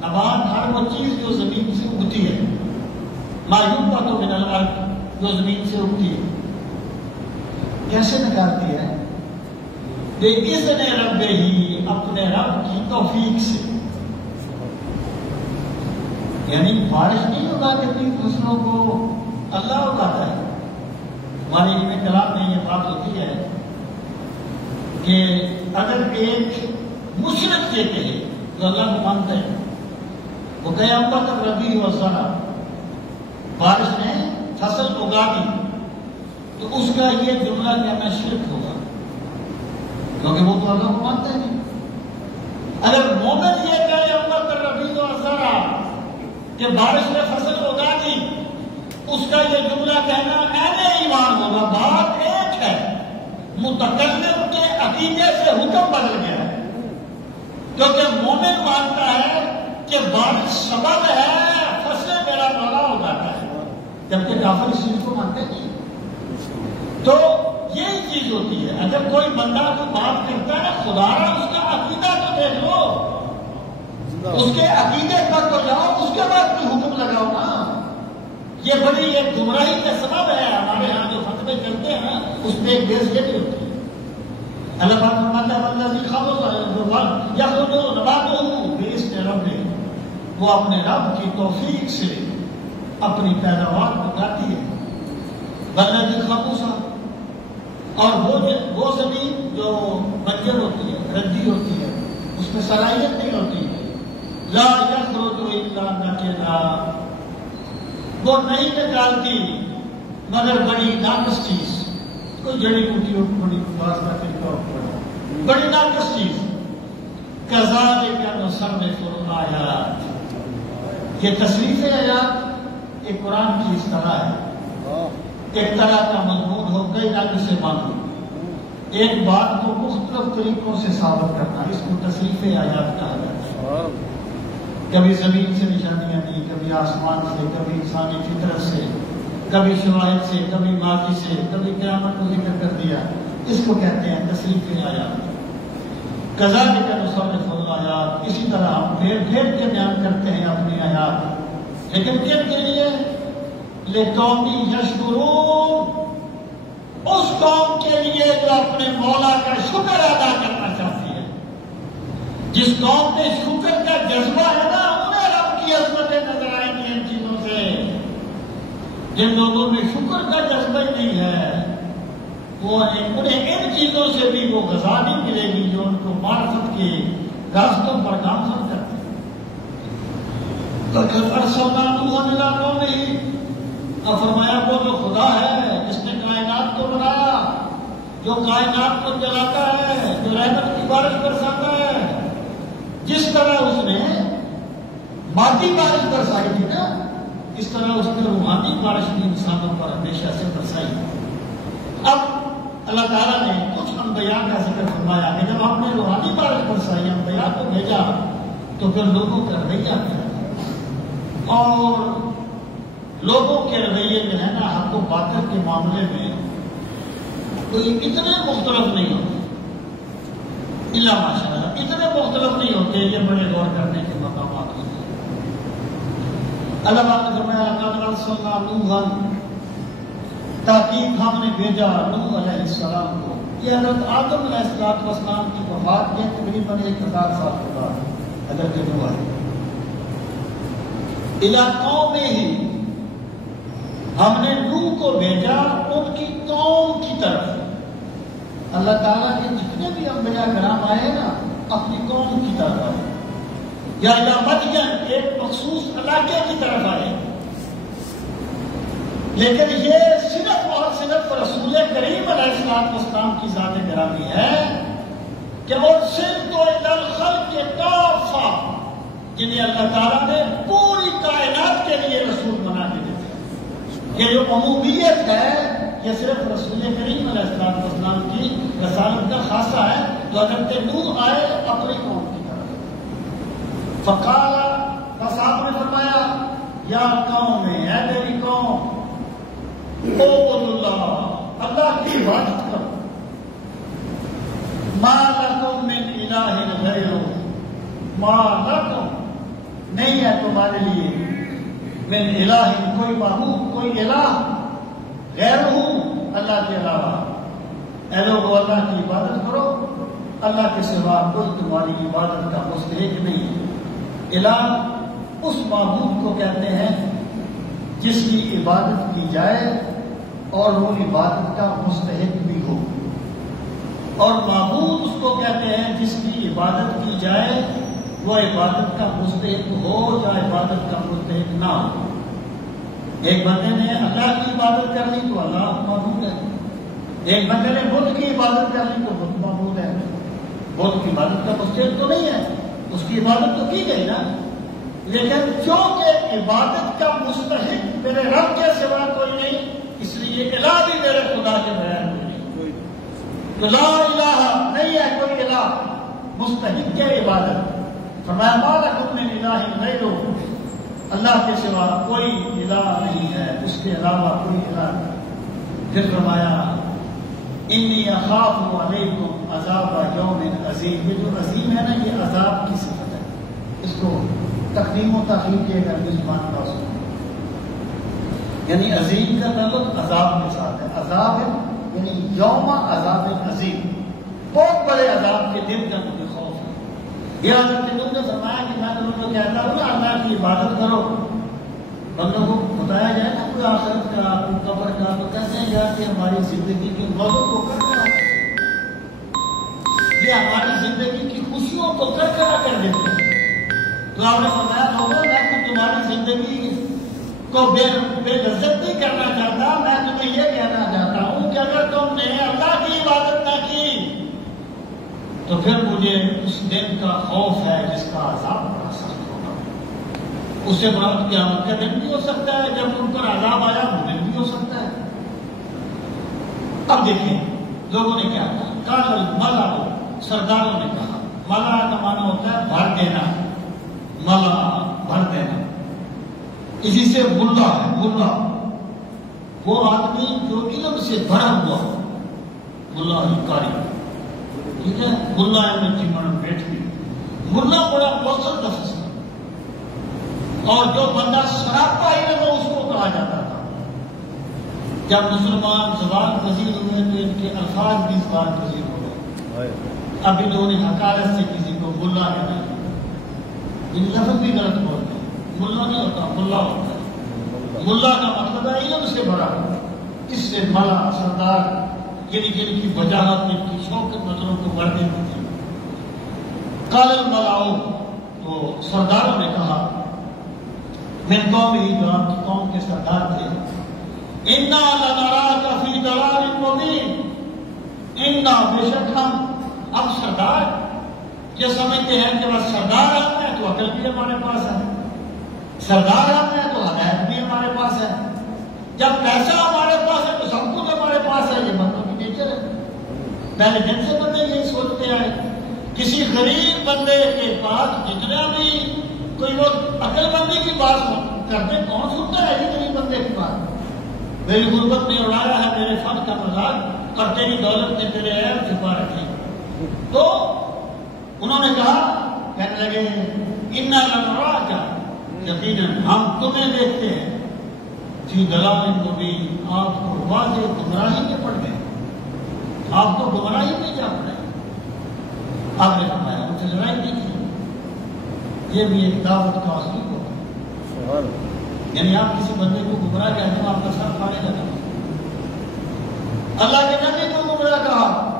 نبات ہر وہ چیز جو زمین سے اگتی ہے، ما ینبت من الارض، جو زمین سے اگتی ہے۔ کیسے نکالتی ہے؟ بِإِذْنِ رَبِّهِ، اپنے رب کی توفیق سے۔ یعنی بارش نہیں اگا کرتی فصلوں کو، اللہ اگاتا ہے۔ ہمارے علم کلام میں یہ بات ہوتی ہے کہ اگر ایک مشرک سے کہے جو اللہ کو مانتا ہے، وہ کہے انبت الربیع والزرع، بارش نے فصل اگا دی، تو اس کا یہ جملہ کہنا شرک ہوگا، کیونکہ وہ تو اللہ کو مانتا ہے نہیں۔ اگر مومن یہ کہے انبت الربیع والزرع کہ بارش نے فصل اگا دی، اس کا یہ جملہ کہنا عین ایمان ہوگا۔ بات ایک ہے، متکلم کے عقیدے سے حکم بدل گیا ہے، کیونکہ مومن مانتا ہے کہ بارش سبب ہے، فصلیں میرا مولا اگاتا ہے، جبکہ کافر اس چیز کو مانتے نہیں۔ تو یہی چیز ہوتی ہے، اگر کوئی بندہ کو بات کرتا ہے، خدا را اس کا عقیدہ تو دیکھ لو، اس کے عقیدے پر تو جاؤ، اس کے بعد کوئی حکم لگاؤ نا۔ یہ بڑی ایک گمراہی کا سبب ہے، ہمارے ہاں جو فتوے چلتے ہیں اس میں ایک بیس یہ بھی ہوتی ہے۔ اللہ پاک فرماتا ہے والذی خبث یخرج نباتہ بإذن ربہ، وہ اپنے رب کی توفیق سے اپنی پیداوار اگاتی ہے۔ والذی خبث، اور وہ زمین جو بنجر ہوتی ہے، ردی ہوتی ہے، اس میں صلاحیت نہیں ہوتی، لا یخرج الا نکدا، وہ نہیں نکالتی مگر بڑی ناقص چیز، کوئی جڑی بوٹی ہو، بڑی بڑی ناقص چیز۔ کذالک نصرف الآیات، یہ تصریف آیات ایک قرآن کی اس طرح ہے، ایک طرح کا مضمون ہو، کئی رنگ سے معلوم، ایک بات کو مختلف طریقوں سے ثابت کرنا، اس کو تصریف آیات کہا جاتا ہے۔ کبھی زمین سے نشانیاں دی، کبھی آسمان سے، کبھی انسانی فطرت سے، کبھی شواہد سے، کبھی ماضی سے، کبھی قیامت کو ذکر کر دیا، اس کو کہتے ہیں تصریف آیات۔ کذالک نصرف الآیات، اسی طرح ہم پھیر پھیر کے بیان کرتے ہیں اپنی آیات، لیکن کن کے لیے؟ لقوم یشکرون، اس قوم کے لیے جو اپنے مولا کا شکر ادا کرنا چاہتی ہے۔ جس قوم میں شکر کا جذبہ ہے نا، انہیں رب کی عظمتیں نظر آئیں گی ان چیزوں سے۔ جن لوگوں میں شکر کا جذبہ ہی نہیں ہے، انہیں ان چیزوں سے بھی وہ غذا نہیں ملے گی جو ان کو معرفت کے راستوں پر گامزن کرتے ہیں۔ لقد ارسلنا نوحا الی قومہ، اب فرمایا وہ جو خدا ہے جس نے کائنات کو بنایا، جو کائنات کو چلاتا ہے، جو رحمت کی بارش برساتا ہے، جس طرح اس نے مادی بارش برسائی تھی نا، اس طرح اس نے روحانی بارش بھی انسانوں پر ہمیشہ سے برسائی۔ اب اللہ تعالیٰ نے کچھ انبیاء کا ذکر فرمایا کہ جب آپ نے روحانی بارش برسائی، انبیاء کو بھیجا، تو پھر لوگوں کا رویہ کیا، اور لوگوں کے رویے میں ہے نا حق و باطل کے معاملے میں کوئی اتنے مختلف نہیں ہوتے، اللہ ماشاء اللہ اتنے مختلف نہیں ہوتے، یہ بڑے غور کرنے کے مقامات ہوتے ہیں۔ اللہ پاک نے فرمایا لقد ارسلنا نوحا، تاکید ہم نے بھیجا نوح علیہ السلام کو، یہ حضرت آدم علیہ السلام کی وفات کے تقریباً 1000 سال کے بعد حضرت نوح آئے۔ الی قومہ، ہم نے نوح کو بھیجا ان کی قوم کی طرف۔ اللہ تعالیٰ کے جتنے بھی انبیاء کرام آئے نا، اپنی قوم کی طرف آئے، یا مدین ایک مخصوص علاقے کی طرف آئے۔ لیکن یہ صرف اور صرف رسول کریم علیہ السلام کی ذات گرامی ہے کہ ارسلت الی الخلق کافۃ، جنہیں اللہ تعالیٰ نے پوری کائنات کے لیے رسول بنا کے دیتے. یہ جو عمومیت ہے یہ صرف رسول کریم علیہ السلام کی رسالت کا خاصہ ہے. تو حضرت نوح آئے اپنی قوم کی طرف، فقال، بس آپ نے فرمایا یا قوم، اے میری قوم، اعبدوا اللہ، اللہ کی عبادت کرو، ما لکم من الہ غیرہ، ما لکم، نہیں ہے تمہارے لیے، من الہ، کوئی معبود، کوئی الہ، غیر ہوں اللہ کے علاوہ. اے لوگو اللہ کی عبادت کرو، اللہ کے سوا کوئی تمہاری عبادت کا مستحق نہیں ہے. الہ اس معبود کو کہتے ہیں جس کی عبادت کی جائے اور وہ عبادت کا مستحق بھی ہو، اور معبود اس کو کہتے ہیں جس کی عبادت کی جائے وہ عبادت کا مستحق ہو یا عبادت کا مستحق نہ ہو. ایک بندے نے اللہ کی عبادت کر لی تو اللہ معبود ہے، ایک بندے نے بدھ کی عبادت کر لی تو بدھ معبود ہے. بدھ کی عبادت کا مستحق تو نہیں ہے، اس کی عبادت تو کی گئی نا، لیکن چونکہ عبادت کا مستحق میرے رب کے سوا کوئی نہیں، اس لیے الہ بھی میرے خدا کے بیان میں نہیں. تو لا الہ، نہیں ہے کوئی الہ مستحق کے عبادت. فرمایا ما لکم من الہ غیرہ، اللہ کے سوا کوئی الہ نہیں ہے، اس کے علاوہ کوئی الہ نہیں. پھر فرمایا انی اخاف علیکم عذاب یوم عظیم. یہ جو عظیم ہے نا، یہ عذاب کی صفت ہے. اس کو تقدیم و تاخیر کے اگر زبان کا اصول، یعنی عظیم کا تعلق عذاب کے ساتھ ہے. عذاب ہے یعنی یوم عذاب عظیم، بہت بڑے عذاب کے دن کا مجھے خوف ہے. یہ حضرت نوح نے فرمایا کہ میں تمہیں تو کہتا ہوں نا اللہ کی عبادت کرو. بندوں کو بتایا جائے نا کوئی آخرت کا، کوئی قبر کا، تو کہتے ہیں یار کہ ہماری زندگی کے موضوع کو کرکرا، یہ ہماری زندگی کی خوشیوں کو کرکرا کر دیتے ہیں. تو آپ نے فرمایا لوگوں، میں تو تمہاری زندگی کو بے لذت نہیں کرنا چاہتا، میں تمہیں یہ کہنا چاہتا ہوں کہ اگر تم نے اللہ کی عبادت نہ کی تو پھر مجھے اس دن کا خوف ہے جس کا عذاب بڑا سخت ہوگا. اس سے بڑا قیامت کا دن بھی ہو سکتا ہے جب ان پر عذاب آیا، وہ دن بھی ہو سکتا ہے. اب دیکھیں لوگوں نے کیا کہا. قال الملأ، سرداروں نے کہا. ملأ کا معنی ہوتا ہے بھر دینا، ملأ بھر دینا، اسی سے ملا ہے. ملا وہ آدمی جو علم سے بھرا ہوا ہو، ملا قاری، ٹھیک ہے. ملا میں چمن بیٹھ گئی. ملا بڑا مؤثر لفظ ہے، اور جو بندہ سراپا علم ہے اس کو کہا جاتا تھا. جب مسلمان زبان پذیر ہوئے تو ان کے الفاظ بھی زبان پذیر ہو گئے. اب انہوں نے حقارت سے کسی کو ملا کہنا، ان لفظ بھی غلط بولتے ہیں. ملا نہیں ہوتا، ملا ہوتا ہے. ملا کا مطلب ہے علم سے بڑا. اس سے ملا سردار، یعنی جن کی وجاہت، جن کی شوقت نظروں کو بڑھ دیتی تھی. قال الملأ، تو سرداروں نے کہا، من قومہ، جو آپ کی قوم کے سردار تھے، انا لنراک فی ضلال مبین، انا، بے شک ہم. اب سردار یہ سمجھتے ہیں کہ بس سردار ہم ہیں تو عقل بھی ہمارے پاس ہے، سردار ہم ہیں تو ہدایت بھی ہمارے پاس ہے، جب پیسہ ہمارے پاس ہے تو سب کچھ ہمارے پاس ہے. یہ بندوں کی نیچر ہے. پہلے دن سے بندے یہی سوچتے آئے. کسی غریب بندے کے پاس جتنا بھی کوئی لوگ عقل بندی کی بات کرتے، کون سنتا ہے غریب بندے کی بات؟ میری غربت نے اڑایا ہے میرے فن کا مذاق، اور تیری دولت نے تیرے عیب چھپا رکھے. تو انہوں نے کہا، کہنے لگے انا لنراک، یقیناً ہم تمہیں دیکھتے ہیں، فی ضلال مبین، آپ کو واضح گمراہی میں پڑ گئے، آپ کو گمراہی میں جا پڑے. آپ نے فرمایا مجھے لڑائی نہیں کی. یہ بھی ایک دعوت کا اسلوب ہوتا ہے، یعنی آپ کسی بندے کو گمراہ کہتے ہیں، آپ کا سر پھاڑے گا. اللہ کے نبی کو گمراہ کہا.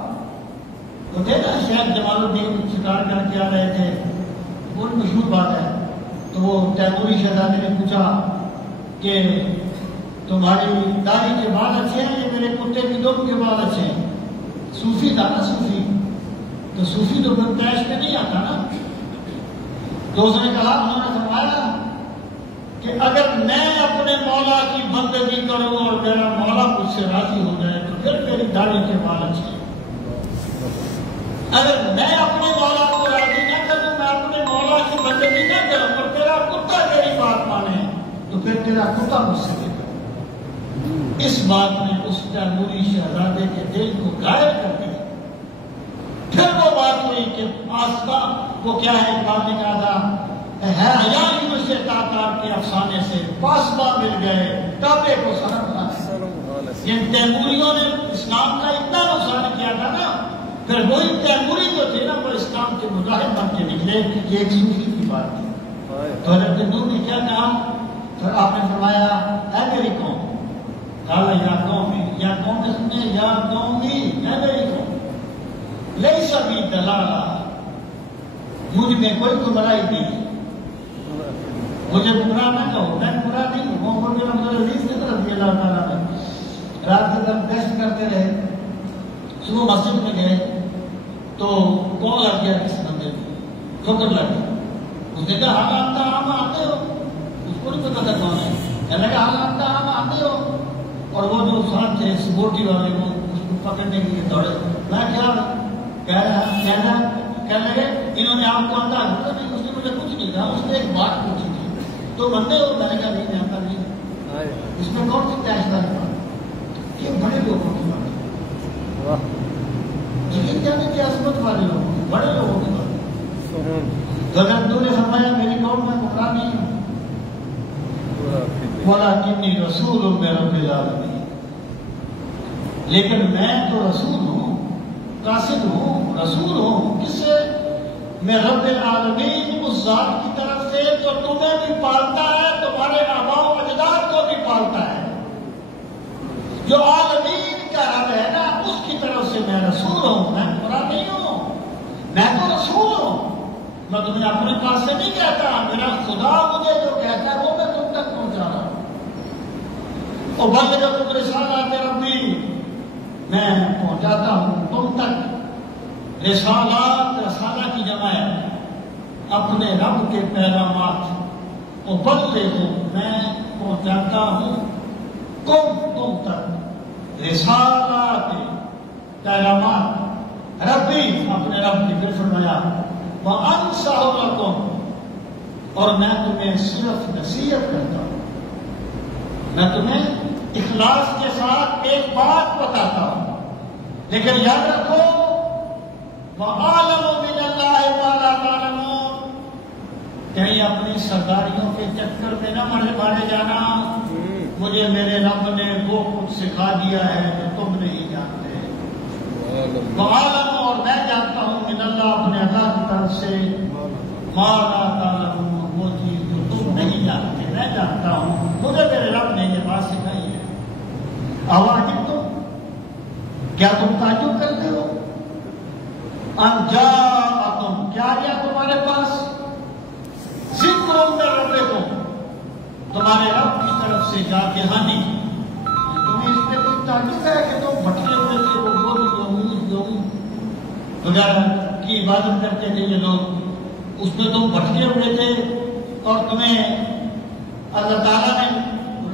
تو تھے نا شیخ جمال الدین شکار کر کے آ رہے تھے، وہ مشہور بات ہے. تو وہ تیموری شہزادے نے پوچھا کہ تمہاری داڑھی کے بال اچھے ہیں یا میرے کتے کی دم کے بال اچھے ہیں؟ صوفی تھا نا، صوفی. تو صوفی تو پھر پیش میں نہیں آتا نا. تو اس نے کہا، انہوں نے فرمایا کہ اگر میں اپنے مولا کی بندگی کروں اور میرا مولا مجھ سے راضی ہو جائے تو پھر میری داڑھی کے بال اچھے۔ اگر میں اپنے مولا کو راضی نہ کروں، میں اپنے مولا کی بندگی نہ کروں اور تیرا کتا میری بات مانے تو پھر تیرا کتا مجھ سے دے گا۔ اس بات نے اس تیموری شہزادے کے دل کو غائب کر دیا۔ پھر وہ بات ہوئی کہ آسما وہ کیا ہے، اقبال نے کہا تھا ہے حیاں سے تاطار کے افسانے سے پاسباں مل گئے کعبے کو سرم کھانے۔ یہ تیموریوں نے اسلام کا اتنا نقصان کیا تھا نا، پھر وہی تیموری جو تھے نا وہ اسلام کے مظاہر بن کے نکلے۔ یہ ایک سوچی کی بات تھی۔ تو حضرت نور نے کیا کہا؟ پھر آپ نے فرمایا اے میری قوم، کہا یا قومی، یا قوم کس نے، یا قومی، اے میری قوم، لیس بی دلالہ، مجھ میں کوئی گمراہی نہیں، مجھے گمراہ نہ کہو، میں گمراہ نہیں ہوں۔ محمد بن عبد العزیز کی طرف بھی اللہ تعالیٰ نے رات کے دن ٹیسٹ کرتے رہے، صبح مسجد میں گئے تو کون لگ گیا کس بندے کو، ٹھوکر لگ گیا۔ اس نے کہا حالات عام آتے ہو، اس کو نہیں پتا تھا کون ہے، کہنے لگا حالات عام آتے ہو، اور وہ جو ساتھ تھے سپورٹی والے وہ اس کو پکڑنے کے لیے دوڑے۔ میں کیا کہنے لگے انہوں نے آپ کو اندھا کیا؟ نہیں، اس نے مجھے کچھ نہیں کہا، اس نے ایک بات پوچھی تھی تو بندے ہو، میں نے کہا نہیں جانتا نہیں۔ اس میں کون سی تیشدار بات؟ یہ بڑے لوگوں کی بات ہے، یہ کہنے کی عظمت والے لوگ، بڑے لوگوں کی بات ہے۔ تو اگر تو نے فرمایا میری قوم میں گمراہ نہیں ہوں، وَلَٰكِنِّي رَسُولٌ مِّن رَبِّ الْعَالَمِينَ، لیکن میں تو رسول ہوں، قاصد ہوں، رسول ہوں، کس سے؟ میں رب العالمین، اس ذات کی طرف سے جو تمہیں بھی پالتا ہے، تمہارے آباء و اجداد کو بھی پالتا ہے، جو عالمین کا رب ہے نا، اس کی طرف سے میں رسول ہوں۔ میں قرآن نہیں ہوں، میں تو رسول ہوں، میں تمہیں اپنے پاس سے نہیں کہتا، میرا خدا مجھے جو کہتا ہے وہ میں تم تک پہنچا رہا ہوں۔ اور بلغتکم رسالات ربی، میں پہنچاتا ہوں تم تک رسالات، رسالہ کی جمع ہے اپنے رب کے پیغامات، اور بلغو، میں پہنچاتا ہوں تم تک رسالات، پیغامات ربی، اپنے رب کی۔ پھر فرمایا وَأَنصَحُ لَكُمْ، اور میں تمہیں صرف نصیحت کرتا ہوں، میں تمہیں اخلاص کے ساتھ ایک بات بتاتا ہوں، لیکن یاد رکھو وَأَعْلَمُ مِنَ اللَّهِ مَا لَا تَعْلَمُونَ، کہیں اپنی سرداریوں کے چکر میں نہ مارے جانا۔ مجھے میرے رب نے وہ کچھ سکھا دیا ہے جو تم نہیں جانتے۔ وَأَعْلَمُ، اور میں جانتا ہوں، مِنَ اللَّهِ، اپنے اللہ کی طرف سے، مَا لَا تَعْلَمُونَ، وہ چیز جو تم نہیں جانتے میں جانتا ہوں، مجھے میرے رب نے یہ بات سکھائی ہے۔ اَوَعَجِبْتُمْ، کیا تم تعجب کرتے ہو؟ ان جاءکم، کیا گیا تمہارے پاس؟ ذکر من ربکم، تمہارے رب کی طرف سے جا کے ہانی۔ تمہیں اس میں کوئی تعجب ہے کہ تم بھٹکے ہوئے تھے، وہ گول وغیرہ کی عبادت کرتے تھے یہ لوگ، اس میں تم بھٹکے ہوئے تھے، اور تمہیں اللہ تعالیٰ نے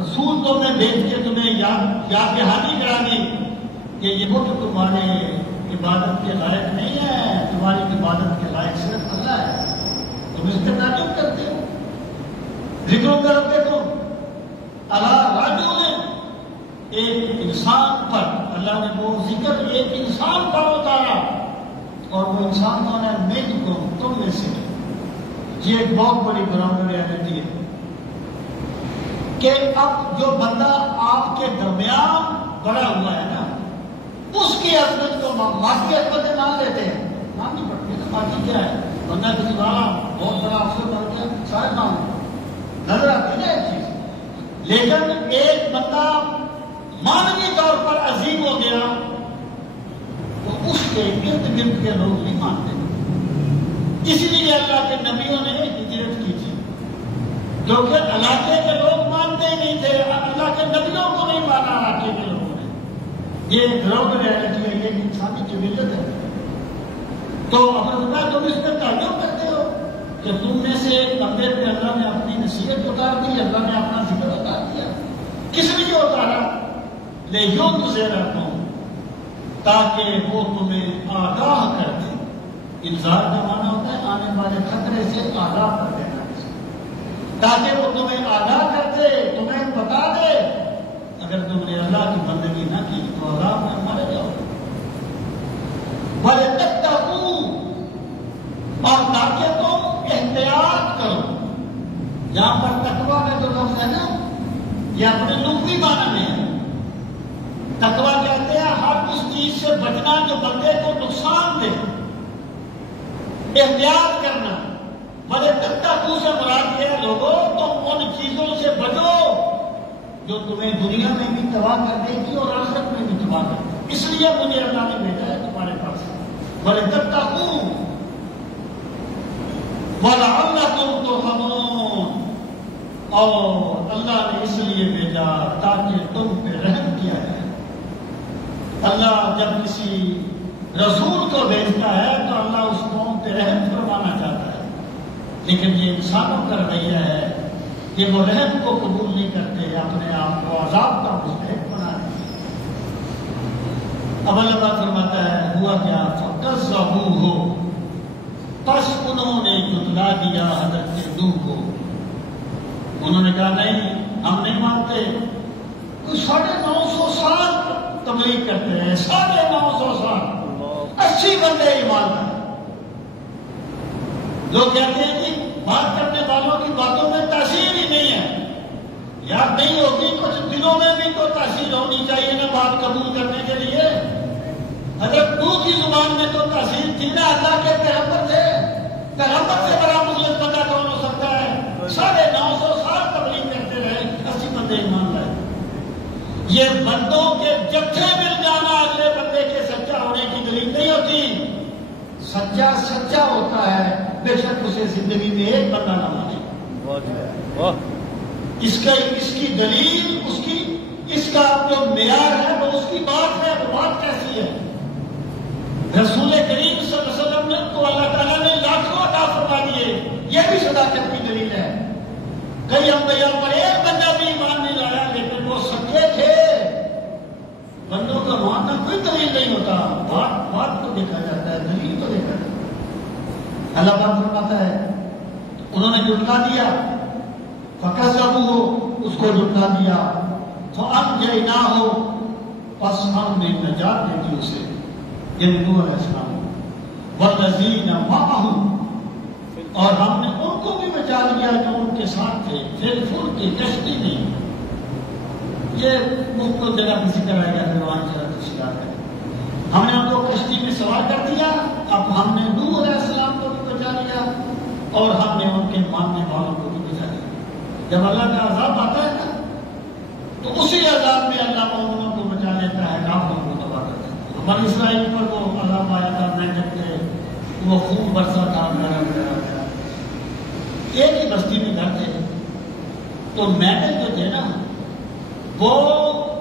رسول تمہیں بھیج کے تمہیں یاد دہانی کرا دی کہ یہ بت تمہارے عبادت کے لائق نہیں ہے، تمہاری عبادت کے لائق صرف اللہ ہے، تم اس سے تعجب کرتے ہو۔ ذکر کرتے تم اللہ راجو نے، ایک انسان پر اللہ نے وہ ذکر ایک انسان پر اتارا، اور وہ انسان کون ہے؟ منکم، تم میں سے۔ یہ ایک بہت بڑی گراؤنڈ ریالٹی ہے کہ اب جو بندہ آپ کے درمیان بڑا ہوا ہے نا، اس کی عظمت کو ماں کی عظمت سے مان لیتے ہیں، ماننی پڑتی ہے۔ باقی کیا ہے، بندہ کسی والا بہت بڑا افسر بن گیا، سارے مان نظر آتی ہے ایک چیز، لیکن ایک بندہ مانوی طور پر عظیم ہو گیا تو اس کے ارد گرد کے لوگ نہیں مانتے۔ اس لیے اللہ کے نبیوں نے ہجرت کی تھی، کیونکہ علاقے کے لوگ مانتے ہی نہیں تھے، اللہ کے نبیوں کو نہیں مانا علاقے کے لوگوں نے۔ یہ گراؤنڈ ریالٹی ہے، یہ انسانی جبلت ہے۔ تو اگر تم اس میں تعجب کرتے ہو، کہ تم میں سے ایک بندے پہ اللہ نے اپنی نصیحت اتار دی، اللہ نے اپنا ذکر اتار دیا. کس لیے اتارا؟ لے یوں تجھے رہتا ہوں تاکہ وہ تمہیں آگاہ کر دے. انذار کا معنی ہوتا ہے آنے والے خطرے سے آگاہ کر دینا، تاکہ وہ تمہیں آگاہ کر دے، تمہیں بتا دے اگر تم نے اللہ کی بندگی نہ کی تو عذاب میں مر جاؤ. وَلِتَتَّقُوا، اور تاکہ تم احتیاط کرو. یہاں پر تقویٰ کا جو لفظ ہے نا یہ اپنے لغوی معنی میں ہے. تقویٰ کہتے ہیں ہر اس چیز سے بچنا جو بندے کو نقصان دے، احتیاط کرنا. وَلِتَتَّقُوا سے مراد یہ ہے لوگوں تم ان چیزوں سے بچو جو تمہیں دنیا میں بھی تباہ کر دے گی اور آخرت میں بھی تباہ کر دے گی. اس لیے مجھے اللہ نے بھیجا ہے تمہارے پاس. وَلِتَتَّقُوا وَلَعَلَّكُمْ تُرْحَمُونَ، اور اللہ نے اس لیے بھیجا تاکہ تم پہ رحم کیا جائے. اللہ جب کسی رسول کو بھیجتا ہے تو اللہ اس قوم پہ رحم فرمانا چاہتا ہے، لیکن یہ انسانوں کا رویہ ہے کہ وہ رحم کو قبول نہیں کرتے، اپنے آپ کو عذاب کا مستحق بنا دیتے. اب اللہ فرماتا ہے ہوا کیا؟ فَكَذَّبُوهُ، پس انہوں نے جھٹلا دیا حضرت نوح کو. انہوں نے کہا نہیں ہم نہیں مانتے. 950 سال تبلیغ کرتے ہیں، 950 سال 80 بندے ایمان لائے. لوگ کہتے ہیں کہ بات کرنے والوں کی باتوں میں تاثیر ہی نہیں ہے. یار نہیں ہوگی، کچھ دلوں میں بھی تو تاثیر ہونی چاہیے نا بات قبول کرنے کے لیے. حضرت نوح کی زبان میں تو تاثیر تھی نا، اللہ کے پیغمبر تھے. پیغمبر سے بڑا مسلم بندہ کون ہو سکتا ہے؟ 950 سال تبلیغ کرتے رہے، 80 بندے ایمان لائے. یہ بندوں کے جتھے مل جانا اگلے بندے کے سچا ہونے کی دلیل نہیں ہوتی. سچا سچا ہوتا ہے بے شک اسے زندگی میں ایک بندہ نہ مانے. اس کی دلیل اس کا جو معیار ہے وہ اس کی بات ہے. وہ بات کیسی ہے؟ رسول کریم صلی اللہ علیہ وسلم نے تو اللہ تعالیٰ نے لاکھوں عطا فرما دیے، یہ بھی صداقت کی دلیل ہے. کئی انبیاء پر ایک بندہ بھی ایمان نہیں لایا لیکن وہ سچے تھے. بندوں کا ماننا کوئی دلیل نہیں ہوتا، بات کو دیکھا جاتا ہے، دلیل کو دیکھا جاتا ہے. اللہ پاک فرماتا ہے انہوں نے جھٹلا دیا. فَكَذَّبُوهُ، اس کو جھٹلا دیا. فَأَنْجَيْنَاهُ، پس ہم نے نجات دے دی اسے، یعنی نوح علیہ السلام. وَالَّذِينَ مَعَهُ، اور ہم نے ان کو بھی بچا لیا جو ان کے ساتھ تھے. پھر فل کی کشتی نہیں، یہ مختلف جگہ کسی طرح کا روان چلا تشکیل ہے. ہم نے ان کو کشتی میں سوار کر دیا. اب ہم نے نوح علیہ السلام کو بھی بچا لیا اور ہم نے ان کے ماننے والوں کو بھی بچا لیا. جب اللہ کا عذاب آتا ہے نا تو اسی عذاب میں اللہ مومنوں کو بچا لیتا ہے، کافروں کو تباہ کر دیتا ہے. بنی اسرائیل پر وہ عذاب آیا تھا، محنت کے وہ خون برسا تھا، ایک ہی بستی میں گھر تھے. تو محنت جو تھے نا وہ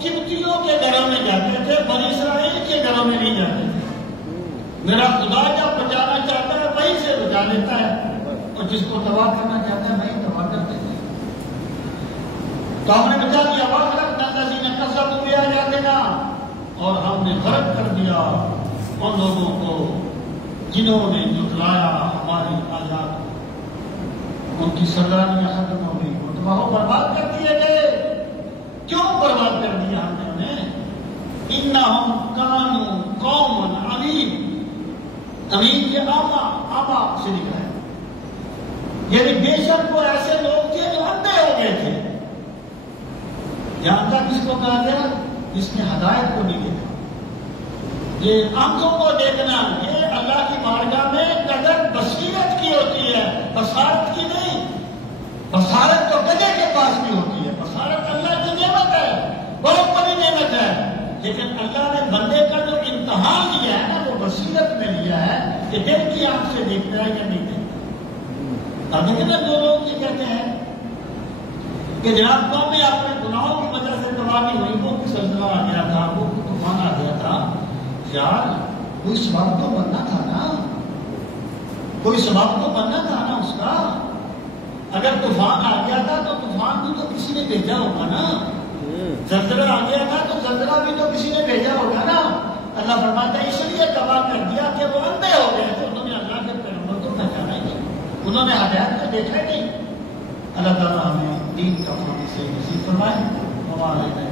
قبطیوں کے گھروں میں جاتے تھے، بنی اسرائیل کے گھروں میں نہیں جاتے تھے. میرا خدا جب بچانا چاہتا ہے وہیں سے بچا لیتا ہے، اور جس کو تباہ کرنا چاہتا ہے وہیں تباہ کر دیتا ہے. تو ہم نے بچا دیا. اور ہم نے غرق کر دیا ان لوگوں کو جنہوں نے جھٹلایا ہماری آیات کو. ان کی سرگرمیاں ختم ہو گئی، وہ تباہ و برباد کر دیے گئے. کیوں برباد کر دیا ہم نے انہیں؟ انہم کانوا قوما عمین، امین کے آبا سے نکلا ہے، یعنی بے شک وہ ایسے لوگ تھے جو اندھے ہو گئے تھے. یہاں تک اس کو کہا گیا جس نے ہدایت کو نہیں دیکھا. یہ آنکھوں کو دیکھنا یہ اللہ کی بارگاہ میں قدر بصیرت کی ہوتی ہے، بصارت کی نہیں. بصارت تو گدھے کے پاس بھی ہوتی ہے. بصارت اللہ کی نعمت ہے، بہت بڑی نعمت ہے، لیکن اللہ نے بندے کا جو امتحان لیا ہے نا وہ بصیرت میں لیا ہے کہ دل کی آنکھ سے دیکھتا ہے یا نہیں دیکھتا. اب دیکھیں نا جو لوگ یہ کہتے ہیں کہ جناب قوم میں اپنے گناہوں کی وجہ سے تباہی ہوئی، وہ زلزلہ آ گیا تھا، وہ طوفان آ گیا تھا. یار کوئی سبب تو بننا تھا نا. کوئی سبب تو بننا تھا نا اس کا. اگر طوفان آ گیا تھا تو طوفان بھی تو کسی نے بھیجا ہوگا نا. زلزلہ آ گیا تھا تو زلزلہ بھی تو کسی نے بھیجا ہوگا نا. اللہ فرماتا ہے اس لیے تباہ کر دیا کہ وہ اندھے ہو گئے تھے، انہوں نے اللہ کے پیغمبر کو پہچانا ہی نہیں، انہوں نے ہدایت کو دیکھا ہی نہیں. اللہ تعالیٰ ہمیں دین کا فہم سے نصیب فرمائے. ہمارے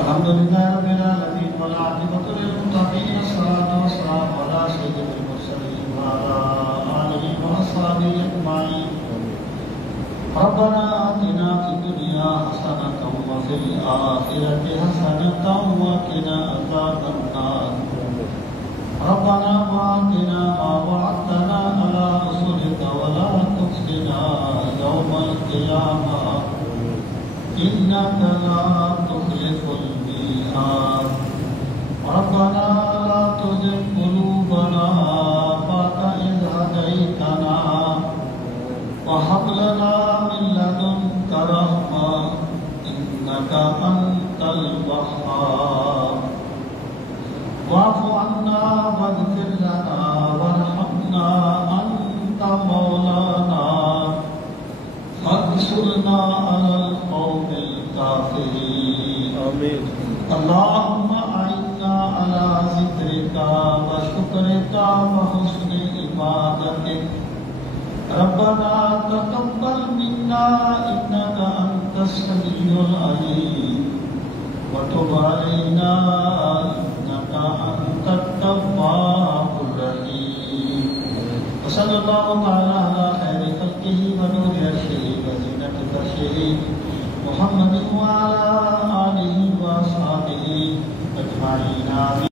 الحمدللہ رب العالمین والعاقبۃ للمتقین والصلاۃ والسلام علی سید المرسلین وعلی آلہ وصحبہ اجمعین. ربنا آتنا فی الدنیا حسنۃ وفی الآخرۃ حسنۃ وقنا عذاب النار. ربنا وآتنا ما وعدتنا على رسلك ولا تخزنا يوم القيامة إنك لا تخلف الميعاد. ربنا لا تزغ قلوبنا بعد إذ هديتنا وهب لنا من لدنك رحمة إنك أنت الوهاب. واعف عنا واغفر لنا وارحمنا أنت مولانا فانصرنا على القوم الكافرين. آمين. اللهم أعنا على ذكرك وشكرك وحسن عبادتك. ربنا تقبل منا إنك أنت السميع العليم وتب علينا إنك أنت التواب الرحيم. وصلى الله تعالى على خير خلقه ونور عرشه وزينة فرشه محمد وعلى آله وأصحابه أجمعين.